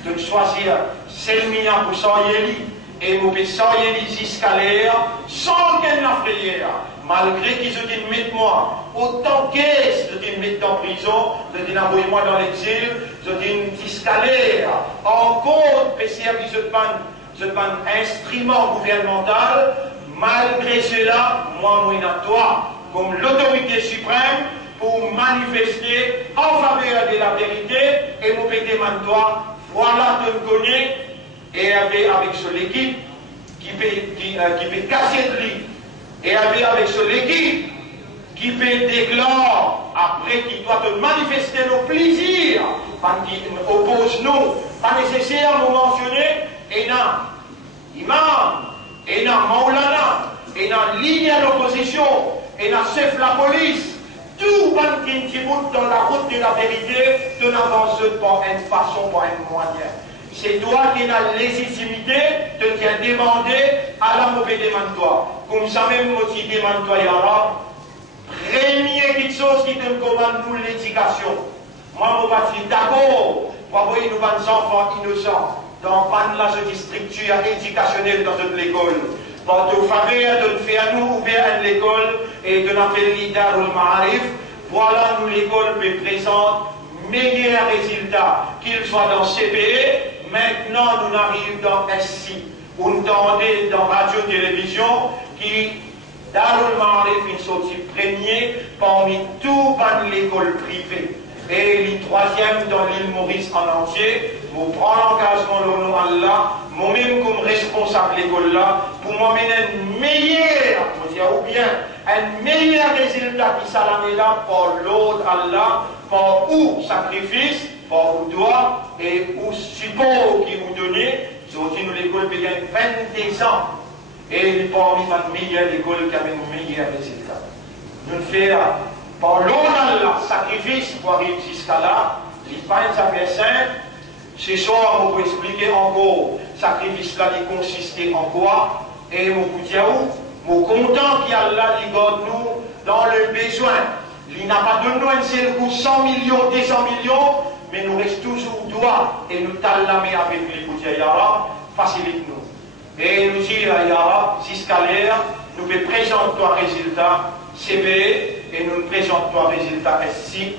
de choisir celle mia pour ça et vous pouvez ça y jusqu'à l'air sans qu'elle n'a frayère malgré qu'ils se disent mettre moi autant qu'est-ce de dire mettre en prison de dire envoyer moi dans l'exil de dire jusqu'à l'air en compte de servir ce instrument gouvernemental malgré cela moi à toi comme l'autorité suprême pour manifester en faveur de la vérité et vous pouvez demander toi voilà tu me connais et avec l'équipe qui peut casser de lui et avec l'équipe qui peut déclarer après qui doit te manifester nos plaisirs qui oppose nous pas nécessaire de nous mentionner et non imam et non maulana et non ligne à l'opposition et non chef la police tout le monde qui est dans la route de la vérité de n'avancer pas une façon, pas un moyen. c'est toi qui as la légitimité de te demander à la mauvaise demande toi. Comme ça même, moi, tu demandes toi, Yara, première quelque chose qui te commande nous l'éducation. Moi, je ne suis pas d'accord pour envoyer nos enfants innocents dans la structure éducationnelle dans toute l'école. Pour te faire de faire nous ouvrir l'école et de la faire l'idar ou le ma'arif, voilà nous l'école peut présenter meilleurs résultats, qu'ils soient dans CPE, maintenant nous arrivons dans SI, où nous entendons dans radio-télévision qui, dans le Ma'arif, une sortie première parmi toutes les écoles privées. Et le troisième dans l'île Maurice en entier, je prends l'engagement au nom d'Allah, moi-même comme responsable de l'école là, pour m'amener un meilleur, ou bien un meilleur résultat qui s'allait là pour l'autre Allah, pour ou sacrifice, pour ou doigt, et ou support qui vous donnez, surtout nous l'école paye 22 ans, et parmi les meilleures écoles qui avaient un meilleur résultat. Nous faisons par l'autre Allah, sacrifice pour arriver jusqu'à là, les pains ça fait simple. Ce soir, on peut expliquer encore, sacrifice là, il consistait en quoi, et mon Koutiaou, mon content qu'Allah garde nous dans le besoin. Il n'a pas donné un seul coup 100 millions, 200 millions, mais nous restons toujours au doigt et nous talamons avec les Koutia Yara, facilite-nous. Et nous disons à Yara, jusqu'à l'heure, nous pouvons présenter un résultat CBE et nous présentons un résultat SI.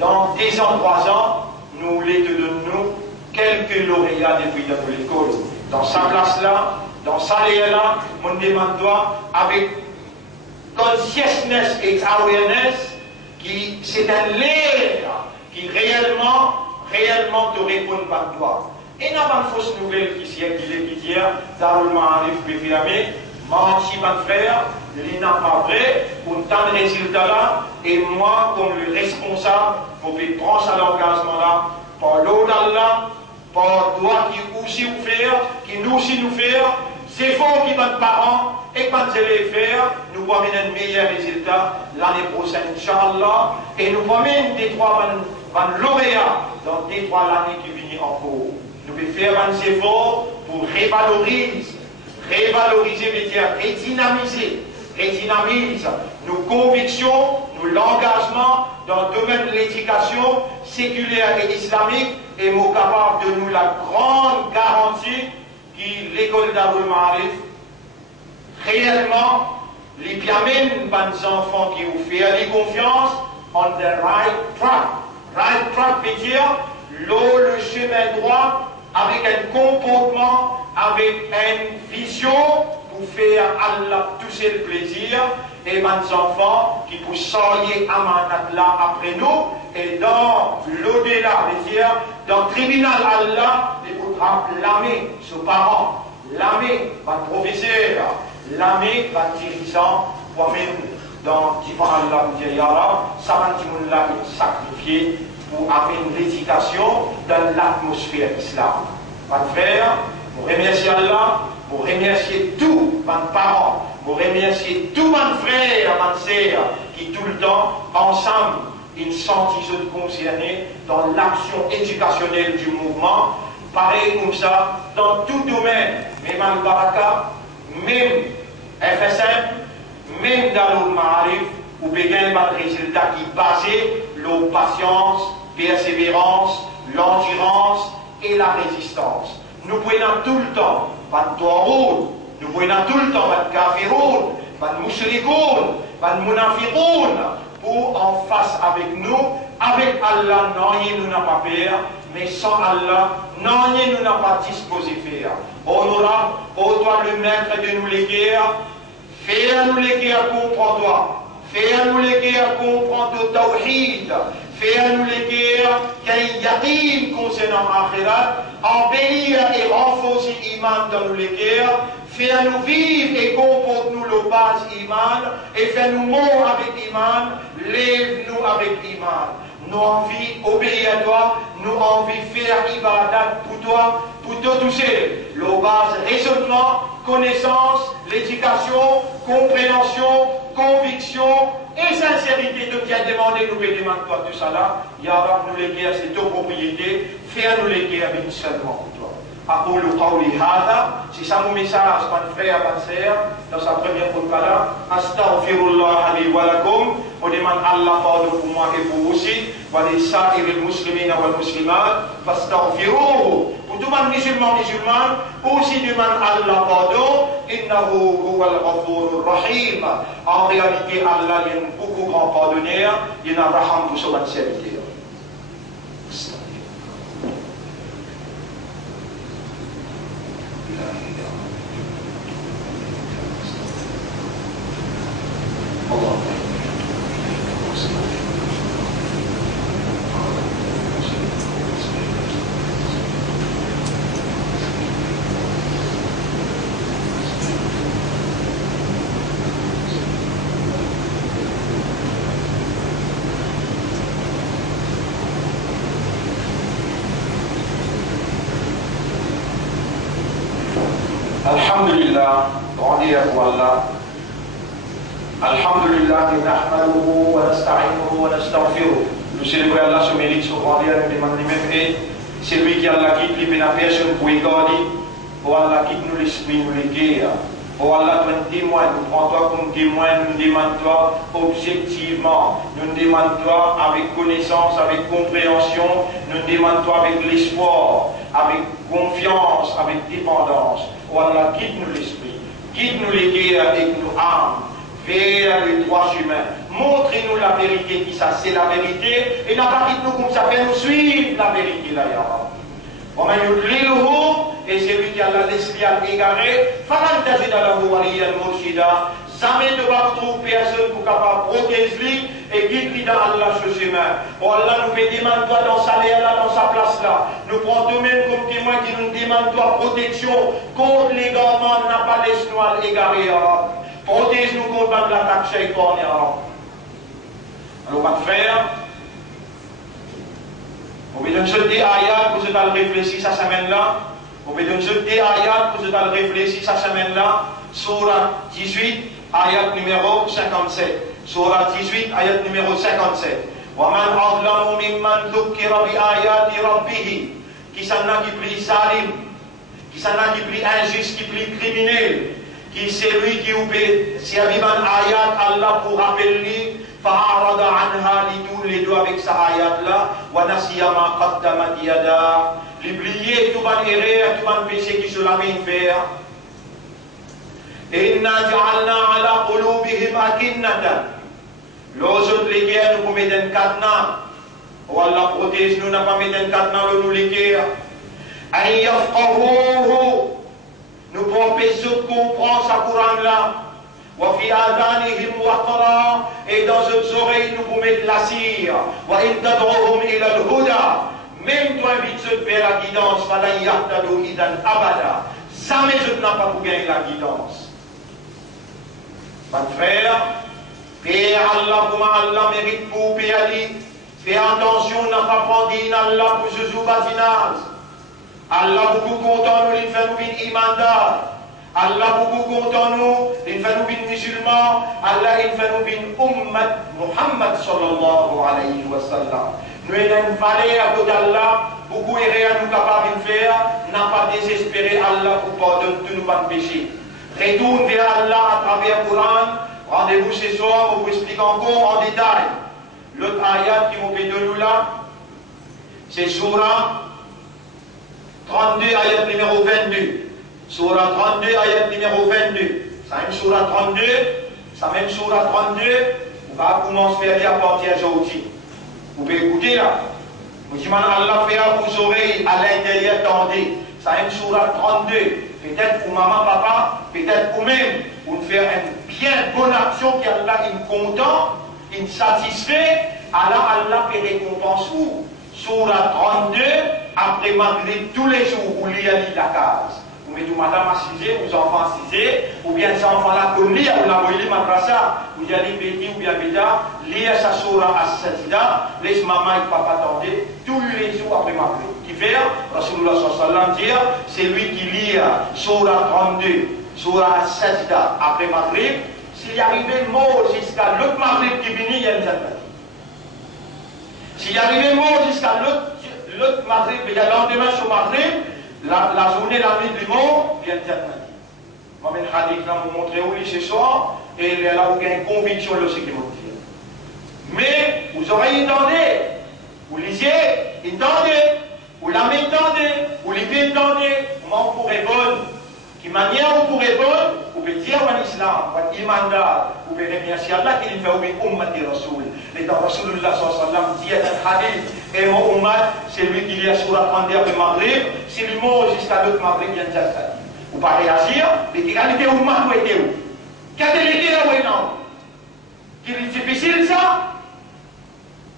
Dans 10 ans, 3 ans, nous les donnons quelques lauréats depuis dans l'école. Dans sa place là, dans sa là, on demande avec consciousness et awareness qui c'est un l'air qui réellement te répond par toi. Et n'a pas de fausse nouvelle qui dit dans le Ma'arif Béfiamé, menti mon frère, il n'a pas vrai, pour tant de résultats là, et moi comme le responsable, pour prendre à l'engagement là, pour l'autre Allah, pour toi qui aussi vous faire, qui nous aussi nous faire, c'est fort qui votre parents, et quand vous allez faire, nous pouvons amener un meilleur résultat l'année prochaine, Inch'Allah, et nous pouvons amener des trois lauréats dans des trois l'année qui viennent encore. Nous pouvons faire un effort pour revaloriser, redynamiser nos convictions, l'engagement dans le domaine de l'éducation séculaire et islamique, et nous capables de nous la grande garantie que l'école d'Abul Ma'arif réellement les piamènes des enfants qui vous font confiance on the right track. Right track veut dire le chemin droit avec un comportement, avec une vision pour faire Allah tout seul plaisir et mes enfants qui pour s'allier à manat là après nous et dans l'au-delà, c'est-à-dire dans le tribunal Allah, il faudra l'âmer, ses parents, l'âmer, votre professeur, l'âmer, votre dirigeant, moi-même, dans différents Allah, vous dire Yara, ça va sacrifier pour amener l'éducation dans l'atmosphère islam. Votre frère, vous remerciez Allah, vous remerciez tous vos parents, vous remerciez tous vos frères, vos sœurs, qui tout le temps, ensemble, ils sont concernés dans l'action éducationnelle du mouvement, pareil comme ça, dans tout domaine, même Al-Baraka, même FSM, même dans le Ma'arif, où vous avez un résultat qui basé la patience, persévérance, l'endurance et la résistance. Nous prenons tout le temps votre Tawroun, nous prenons tout le temps votre Kafiroun, votre Mushrikoun, votre Munafiroun, pour en face avec nous, avec Allah, non, il nous n'a pas peur, mais sans Allah, non, il nous n'a pas disposé faire. Honorable, ô toi le maître de nous les guerres, fais-nous les guerres comprendre toi, fais-nous les guerres comprendre le tawhid, fais-nous les guerres qu'il y a concernant l'akhirat, embellir et renforcer l'iman dans nous les guerres, fais-nous vivre et comporte-nous le base iman, et fais-nous mort avec iman, lève-nous avec iman. Nous envie obéir à toi, nous envie faire ibadat pour toi tout seul. Le base raisonnement, connaissance, l'éducation, compréhension, conviction et sincérité de qui a demandé, nous pouvons demander toi tout ça là. Yara, nous les guerres, c'est ton propriété, fais-nous les guerres avec seulement pour toi. أقول قولي هذا. C'est ça mon message, mon frère, ma sœur, dans sa première khutbah. Astaghfirullah li wa lakum. On demande Allah pardon pour moi et pour vous aussi. Wa li sa'iril muslimina wal muslimat. Fastaghfiruhu. Pour tout le monde musulman, aussi demande Allah pardon. Innahu huwal ghafurur rahim. En réalité, Allah est un beaucoup grand pardonneur. Il y a un raham pour son serviteur. Alhamdulillah, rendez à Allah. Alhamdulillah, nahmaduhu wa nasta'inuhu wa nastaghfiruh. Nous célébrons Allah se mérite sur rendez à nous demander même et c'est lui qui Allah quitte les personne pour égarder. Oh Allah quitte nous l'esprit, nous les guerres. Oh Allah, toi nous témoin, nous prends toi comme témoin, nous demandons toi objectivement, nous demandons toi avec connaissance, avec compréhension, nous demandons toi avec l'espoir, avec confiance, avec dépendance. Oh Allah, quitte-nous l'esprit, quitte-nous les guerres et nous âmes, vers les droits humains. Montrez-nous la vérité qui ça, c'est la vérité, et n'a pas quitte-nous comme ça, fait nous suivre la vérité là, ya Rabbi. Et c'est lui qui a l'esprit à égarer, jamais ne va trouver personne pour capable protéger et guider dans Allah ce chemin. Oh Allah nous fait demander toi dans sa l'air là, dans sa place là. Nous prenons nous-mêmes comme témoin qui nous demande toi protection contre l'égarement, n'a pas laissé-nous à l'égarer. Protège-nous contre l'attaque shaitan. Alors, pas de faire. On va donner des ayats pour vous allez réfléchir cette semaine-là. On va donner des ayats pour vous allez réfléchir cette semaine-là. Surah 18, ayat numéro 57. Surah 18, ayat numéro 57. وَمَنْ أَظْلَمُ مِمَّنْ ذُكِّرَ بِآيَاتِ رَبِّهِ. Qui s'en a qui prie salim, qui s'en a qui prie injuste, qui prie criminel, qui c'est lui qui oublie, si arrive un ayat, Allah pour rappeler. فأعرض عنها les deux avec sa ayat là ونسي ما قدمت يداه l'oublier tout ban erreur tout ban péché qui se l'a mis faire إنا جعلنا على قلوبهم أكنة l'autre les guerres nous mettons un cadenas ou Allah protège nous n'a pas mis un cadenas nous les guerres أن يفقهوه nous pouvons pécher comprendre sa Coran là وفي آذانهم وقرا et dans leurs oreilles nous vous mettons la cire وإن تدعوهم إلى الهدى même toi invite ceux vers la guidance فلن يهتدوا إذا أبدا jamais je n'ai pas pour gagner la guidance. Pas de frère, Père Allah comment Allah mérite pour Père fais attention n'a pas prendre Allah pour ce jour voisinage. Allah beaucoup content nous il fait nous une imandat. Allah beaucoup content nous, il fait nous bin musulmans, Allah il fait nous bin ummat Muhammad sallallahu alayhi wa sallam. Nous avons une valeur à côté d'Allah, beaucoup de rien nous capables de faire, n'a pas désespéré Allah pour pardonner tous nos péchés. Retourne vers Allah à travers le Coran, rendez-vous ce soir pour vous expliquer encore en détail. L'autre ayat qui m'a fait de nous là, c'est Surah 32, ayat numéro 22. Surah 32, ayat numéro 22. Ça même Surah 32, ça même Surah 32, on va commencer à lire à partir d'aujourd'hui. Vous pouvez écouter là. Vous dites, Allah fait à vos oreilles à l'intérieur, attendez. Ça même Surah 32. Peut-être pour maman, papa, peut-être pour même, pour faire une bien bonne action qu'Allah est content, il satisfait, Allah fait récompense vous. Surah 32, après Maghrib, tous les jours, vous lisez la case. Vous mettez madame assisée, vos enfants assisés, ou bien ces enfants-là comme lire, vous l'envoyez madrasa, vous allez petit ou bien bêta, lire sa surah as-sajda, laisse maman et papa attendre tous les jours après Maghrib. Qui fait, Rasulullah sallallahu alayhi wa sallam dit, c'est lui qui lit surah 32, surah as-sajda après Maghrib, s'il y arrivait mort jusqu'à l'autre Maghrib qui finit, il y a une jannah. S'il y arrivait mort jusqu'à l'autre Maghrib, il y a le lendemain sur Maghrib, la journée, la nuit du monde, bien alternative. Moi, je vais vous montrer où il est ce soir, et là, vous avez une conviction de ce qui montre. Mais vous aurez entendu, vous lisez, entendez, vous la m'entendez, vous lisez, entendez, comment vous pourrez bonne, qui manière vous pourrez bonne, vous pouvez dire en islam, votre imandat, vous pouvez remercier Allah qui fait oublier ummati rasoul. Et dans Rasulullah sallallahu alayhi wa sallam dit un hadith, et mon ummat, c'est lui qui lit sur la 32 de Maghrib, c'est le mot jusqu'à l'autre Maghrib, bien déjà ça. Vous pas réagir, mais qui qualité ummat où était où? Quelle était là où est non? Qui est difficile ça?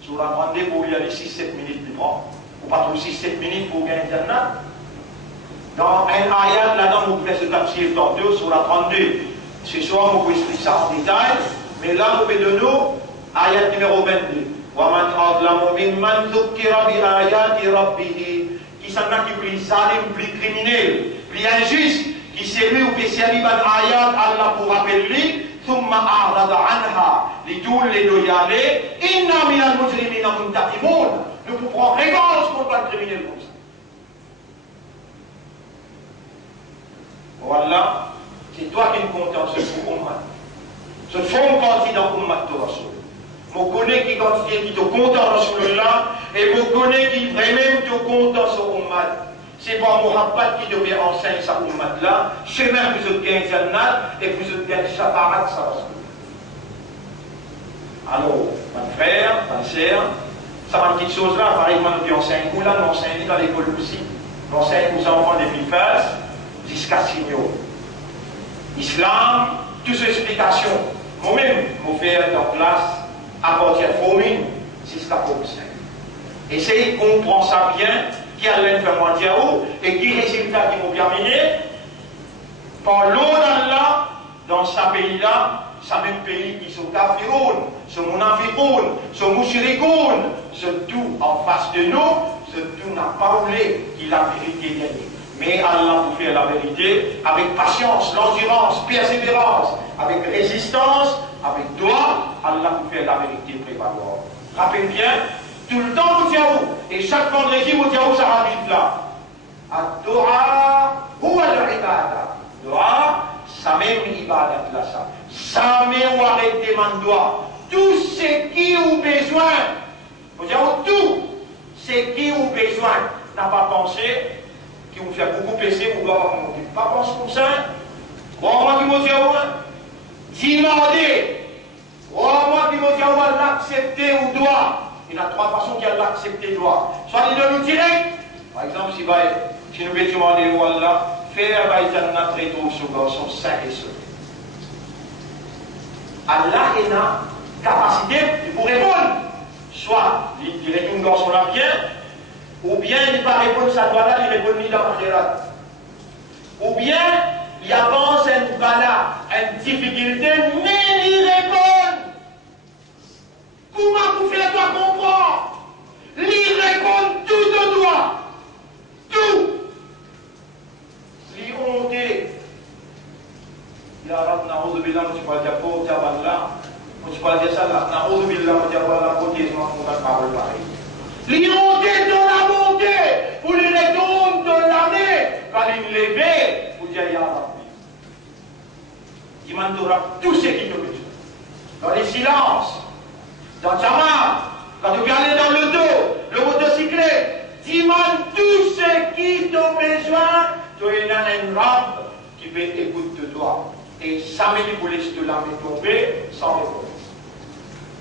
Sur la 32 pour y aller 6-7 minutes du temps, ou pas trop 6-7 minutes pour gagner Internet. Dans un ayat, là-dedans, vous pouvez se tafsir tantôt sur la 32. Ce soir, vous pouvez expliquer ça en détail, mais là, vous pouvez de nous, ayat numéro 22. وَمَنْ أَظْلَمُ مِمَّنْ ذُكِّرَ بِآيَاتِ رَبِّهِ qui s'en a qui plus zalim, plus criminel, plus injuste, qui s'est mis ou qui s'est mis par ayat, Allah pour rappeler, ثم أعرض عنها لتول لدويالي إنا من المجرمين منتقمون. Nous pouvons prendre réponse contre un criminel comme ça. Voilà, c'est toi qui me contentes ce faux ummat. Ce faux parti dans ummat de Rasul. Je connais qui continue qui te compte en Rasulullah et je connais qui vraiment te compte en ce ummat. C'est pas Muhammad qui devait enseigner sa ummat là, chemin que vous gagnez Jannat et que vous gagnez Shafarat sa Rasul. Alors, mon frère, ma sœur, ça va une petite chose là, pareil, moi nous enseigne où là, nous enseigne dans l'école aussi. Nous enseigne aux enfants depuis phase jusqu'à signaux. Islam, toutes ces explications, moi-même, je fais en classe à partir de Fomine jusqu'à Fomine. Essayez de comprendre ça bien, qui a l'infirmant Diao et qui résultat qui vont terminer par l'eau d'Allah dans ce pays-là, ce même pays qui sont kafiroun, ce munafiqoun, ce mushrikoun, ce tout en face de nous, ce tout n'a pas voulu qu'il la vérité gagne. Mais Allah vous fait la vérité avec patience, l'endurance, persévérance, avec résistance, avec doigt, Allah vous fait la vérité prévaloir. Rappelez bien, tout le temps vous dites et chaque vendredi vous dites ça arrive là. Ad-du'a huwa al-ibada. Doa, ça même ibadat là ça. Ça même arrêter man doigt. Tout ce qui vous besoin, vous dites tout ce qui vous besoin, n'a pas pensé, qui vous fait beaucoup pécher, vous ne pas penser comme ça. Moi qui vous dis, demandez. Moi qui vous dis, on va l'accepter ou doit. Il y a trois façons qu'il y a l'accepter doit. Soit il donne nous direct. Par exemple, si nous voulons demander au Allah, faire un très tôt sur garçon sain et sauf. Allah est la capacité pour répondre. Soit il répond garçon là bien, ou bien il ne va pas répondre ça doit là, il répond ni dans la khairat. Ou bien il avance une bala, une difficulté, mais il répond. Comment vous faites toi comprendre? Il répond tout au doigt. Tout. Il honte. Ya Rab, na'udhu billah, je ne peux pas dire pour Allah. Je ne peux pas dire ça là. Na'udhu billah, je ne peux pas dire pour la parole pareille. Il honte de la montée. Pour les retourner de l'année. Quand il lève, vous dites Ya Rab. Il m'entoura tout ce qui te besoin. Dans les silences. Dans ta main, quand tu regardez dans le dos, le motocyclette, demande tout ce qui t'a besoin, tu as un rab qui peut écouter de toi. Et ça me vous laisse te la tomber sans réponse.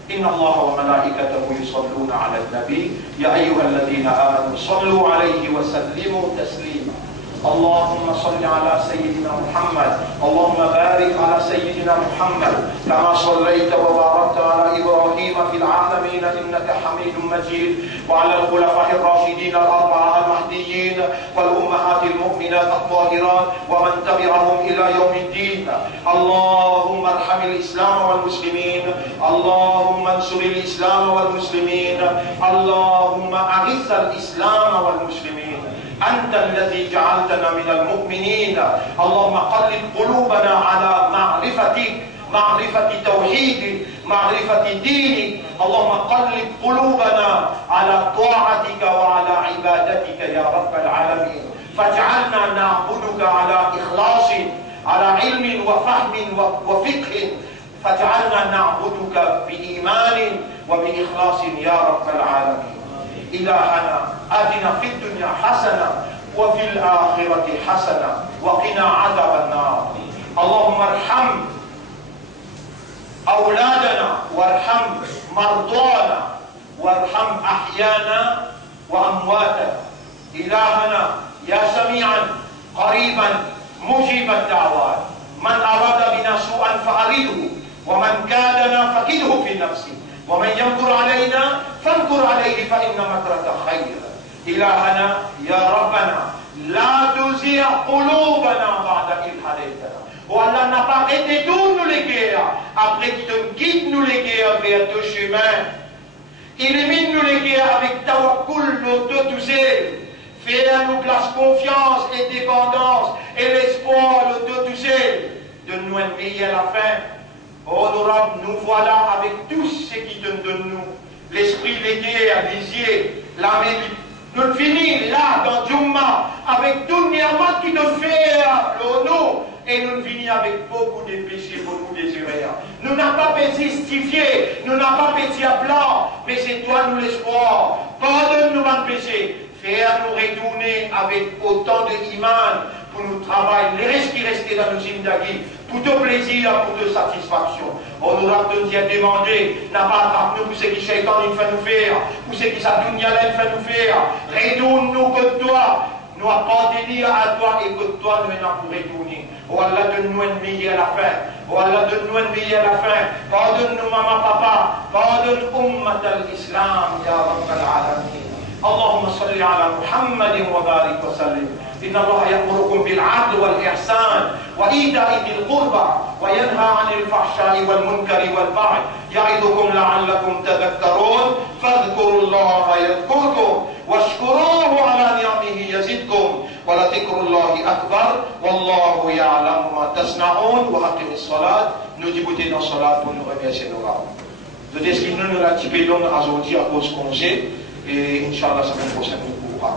إن الله وملائكته يصلون على النبي يا أيها الذين آمنوا صلوا عليه وسلموا تسليما اللهم صل على سيدنا محمد اللهم بارك على سيدنا محمد كما صليت وباركت على إبراهيم في العالمين إنك حميد مجيد وعلى الخلفاء الراشدين الأربعة المهديين والأمهات المؤمنات الطاهرات ومن تبعهم إلى يوم الدين اللهم ارحم الإسلام والمسلمين اللهم انصر الإسلام والمسلمين اللهم أعز الإسلام والمسلمين أنت الذي جعلتنا من المؤمنين اللهم قلب قلوبنا على معرفتك معرفة توحيدك معرفة دينك اللهم قلب قلوبنا على طاعتك وعلى عبادتك يا رب العالمين فاجعلنا نعبدك على إخلاص على علم وفهم وفقه فاجعلنا نعبدك بإيمان وبإخلاص يا رب العالمين. إلهنا آتنا في الدنيا حسنة وفي الآخرة حسنة وقنا عذاب النار. اللهم ارحم أولادنا وارحم مرضانا وارحم أحيانا وأمواتنا. إلهنا يا سميعا قريبا مجيب الدعوات، من أراد بنا سوءا فأرده، ومن كادنا فكده في نفسه، ومن يمكر علينا فانكر عليه فإن مكرك خير. إلهنا يا ربنا لا تزيغ قلوبنا بعد إذ هديتنا. Oh Allah n'a pas arrêté tous nous les guerres, après qu'il te guide nous les guerres vers deux chemins. Illumine nous les guerres avec tawakkul, l'autotoussé. Fais à nous place confiance et dépendance et l'espoir, l'autotoussé. Donne-nous un meilleur à la fin. Oh Dorab, nous voilà avec tout ce qui te donne nous. L'esprit, les guerres, les yeux, la médite. Nous finissons là, dans Jumma, avec tout le niamat qui nous fait l'honneur. Et nous finissons avec beaucoup de péchés pour nous désirer. Nous n'avons pas péché justifié, nous n'avons pas péché à blanc, mais c'est toi nous l'espoir. Pardonne-nous nos péchés. Fais-nous retourner avec autant d'iman pour nous travailler, les restes qui restaient dans nos zindagi, pour te plaisir, pour te satisfaction. On nous a demandé, n'a pas attrapé nous pour ce qui Shaitan nous fait nous faire, pour ce qui sa dunya fait nous faire. Retourne-nous que toi, nous appartenir à toi et que toi nous n'en pour retourner. Oh Allah, donne-nous un meilleur à la fin. Oh Allah, donne-nous un meilleur à la fin. Pardonne-nous maman, papa. Pardonne ummat al-Islam, ya Rabbal Alamin. اللهم صل على محمد وبارك وسلم. إن الله يأمركم بالعدل والإحسان وإيتاء ذي القربى وينهى عن الفحشاء والمنكر والبغي يعظكم لعلكم تذكرون. فاذكروا الله يذكركم واشكروه على نعمه يزدكم ولذكر الله أكبر والله يعلم ما تصنعون. وأقم الصلاة. Nous débuter dans la salat pour nous remercier nos rabbins. De ce qui nous l'a typé aujourd'hui à cause qu'on sait. Et Inch'Allah, semaine prochaine, nous pourrons.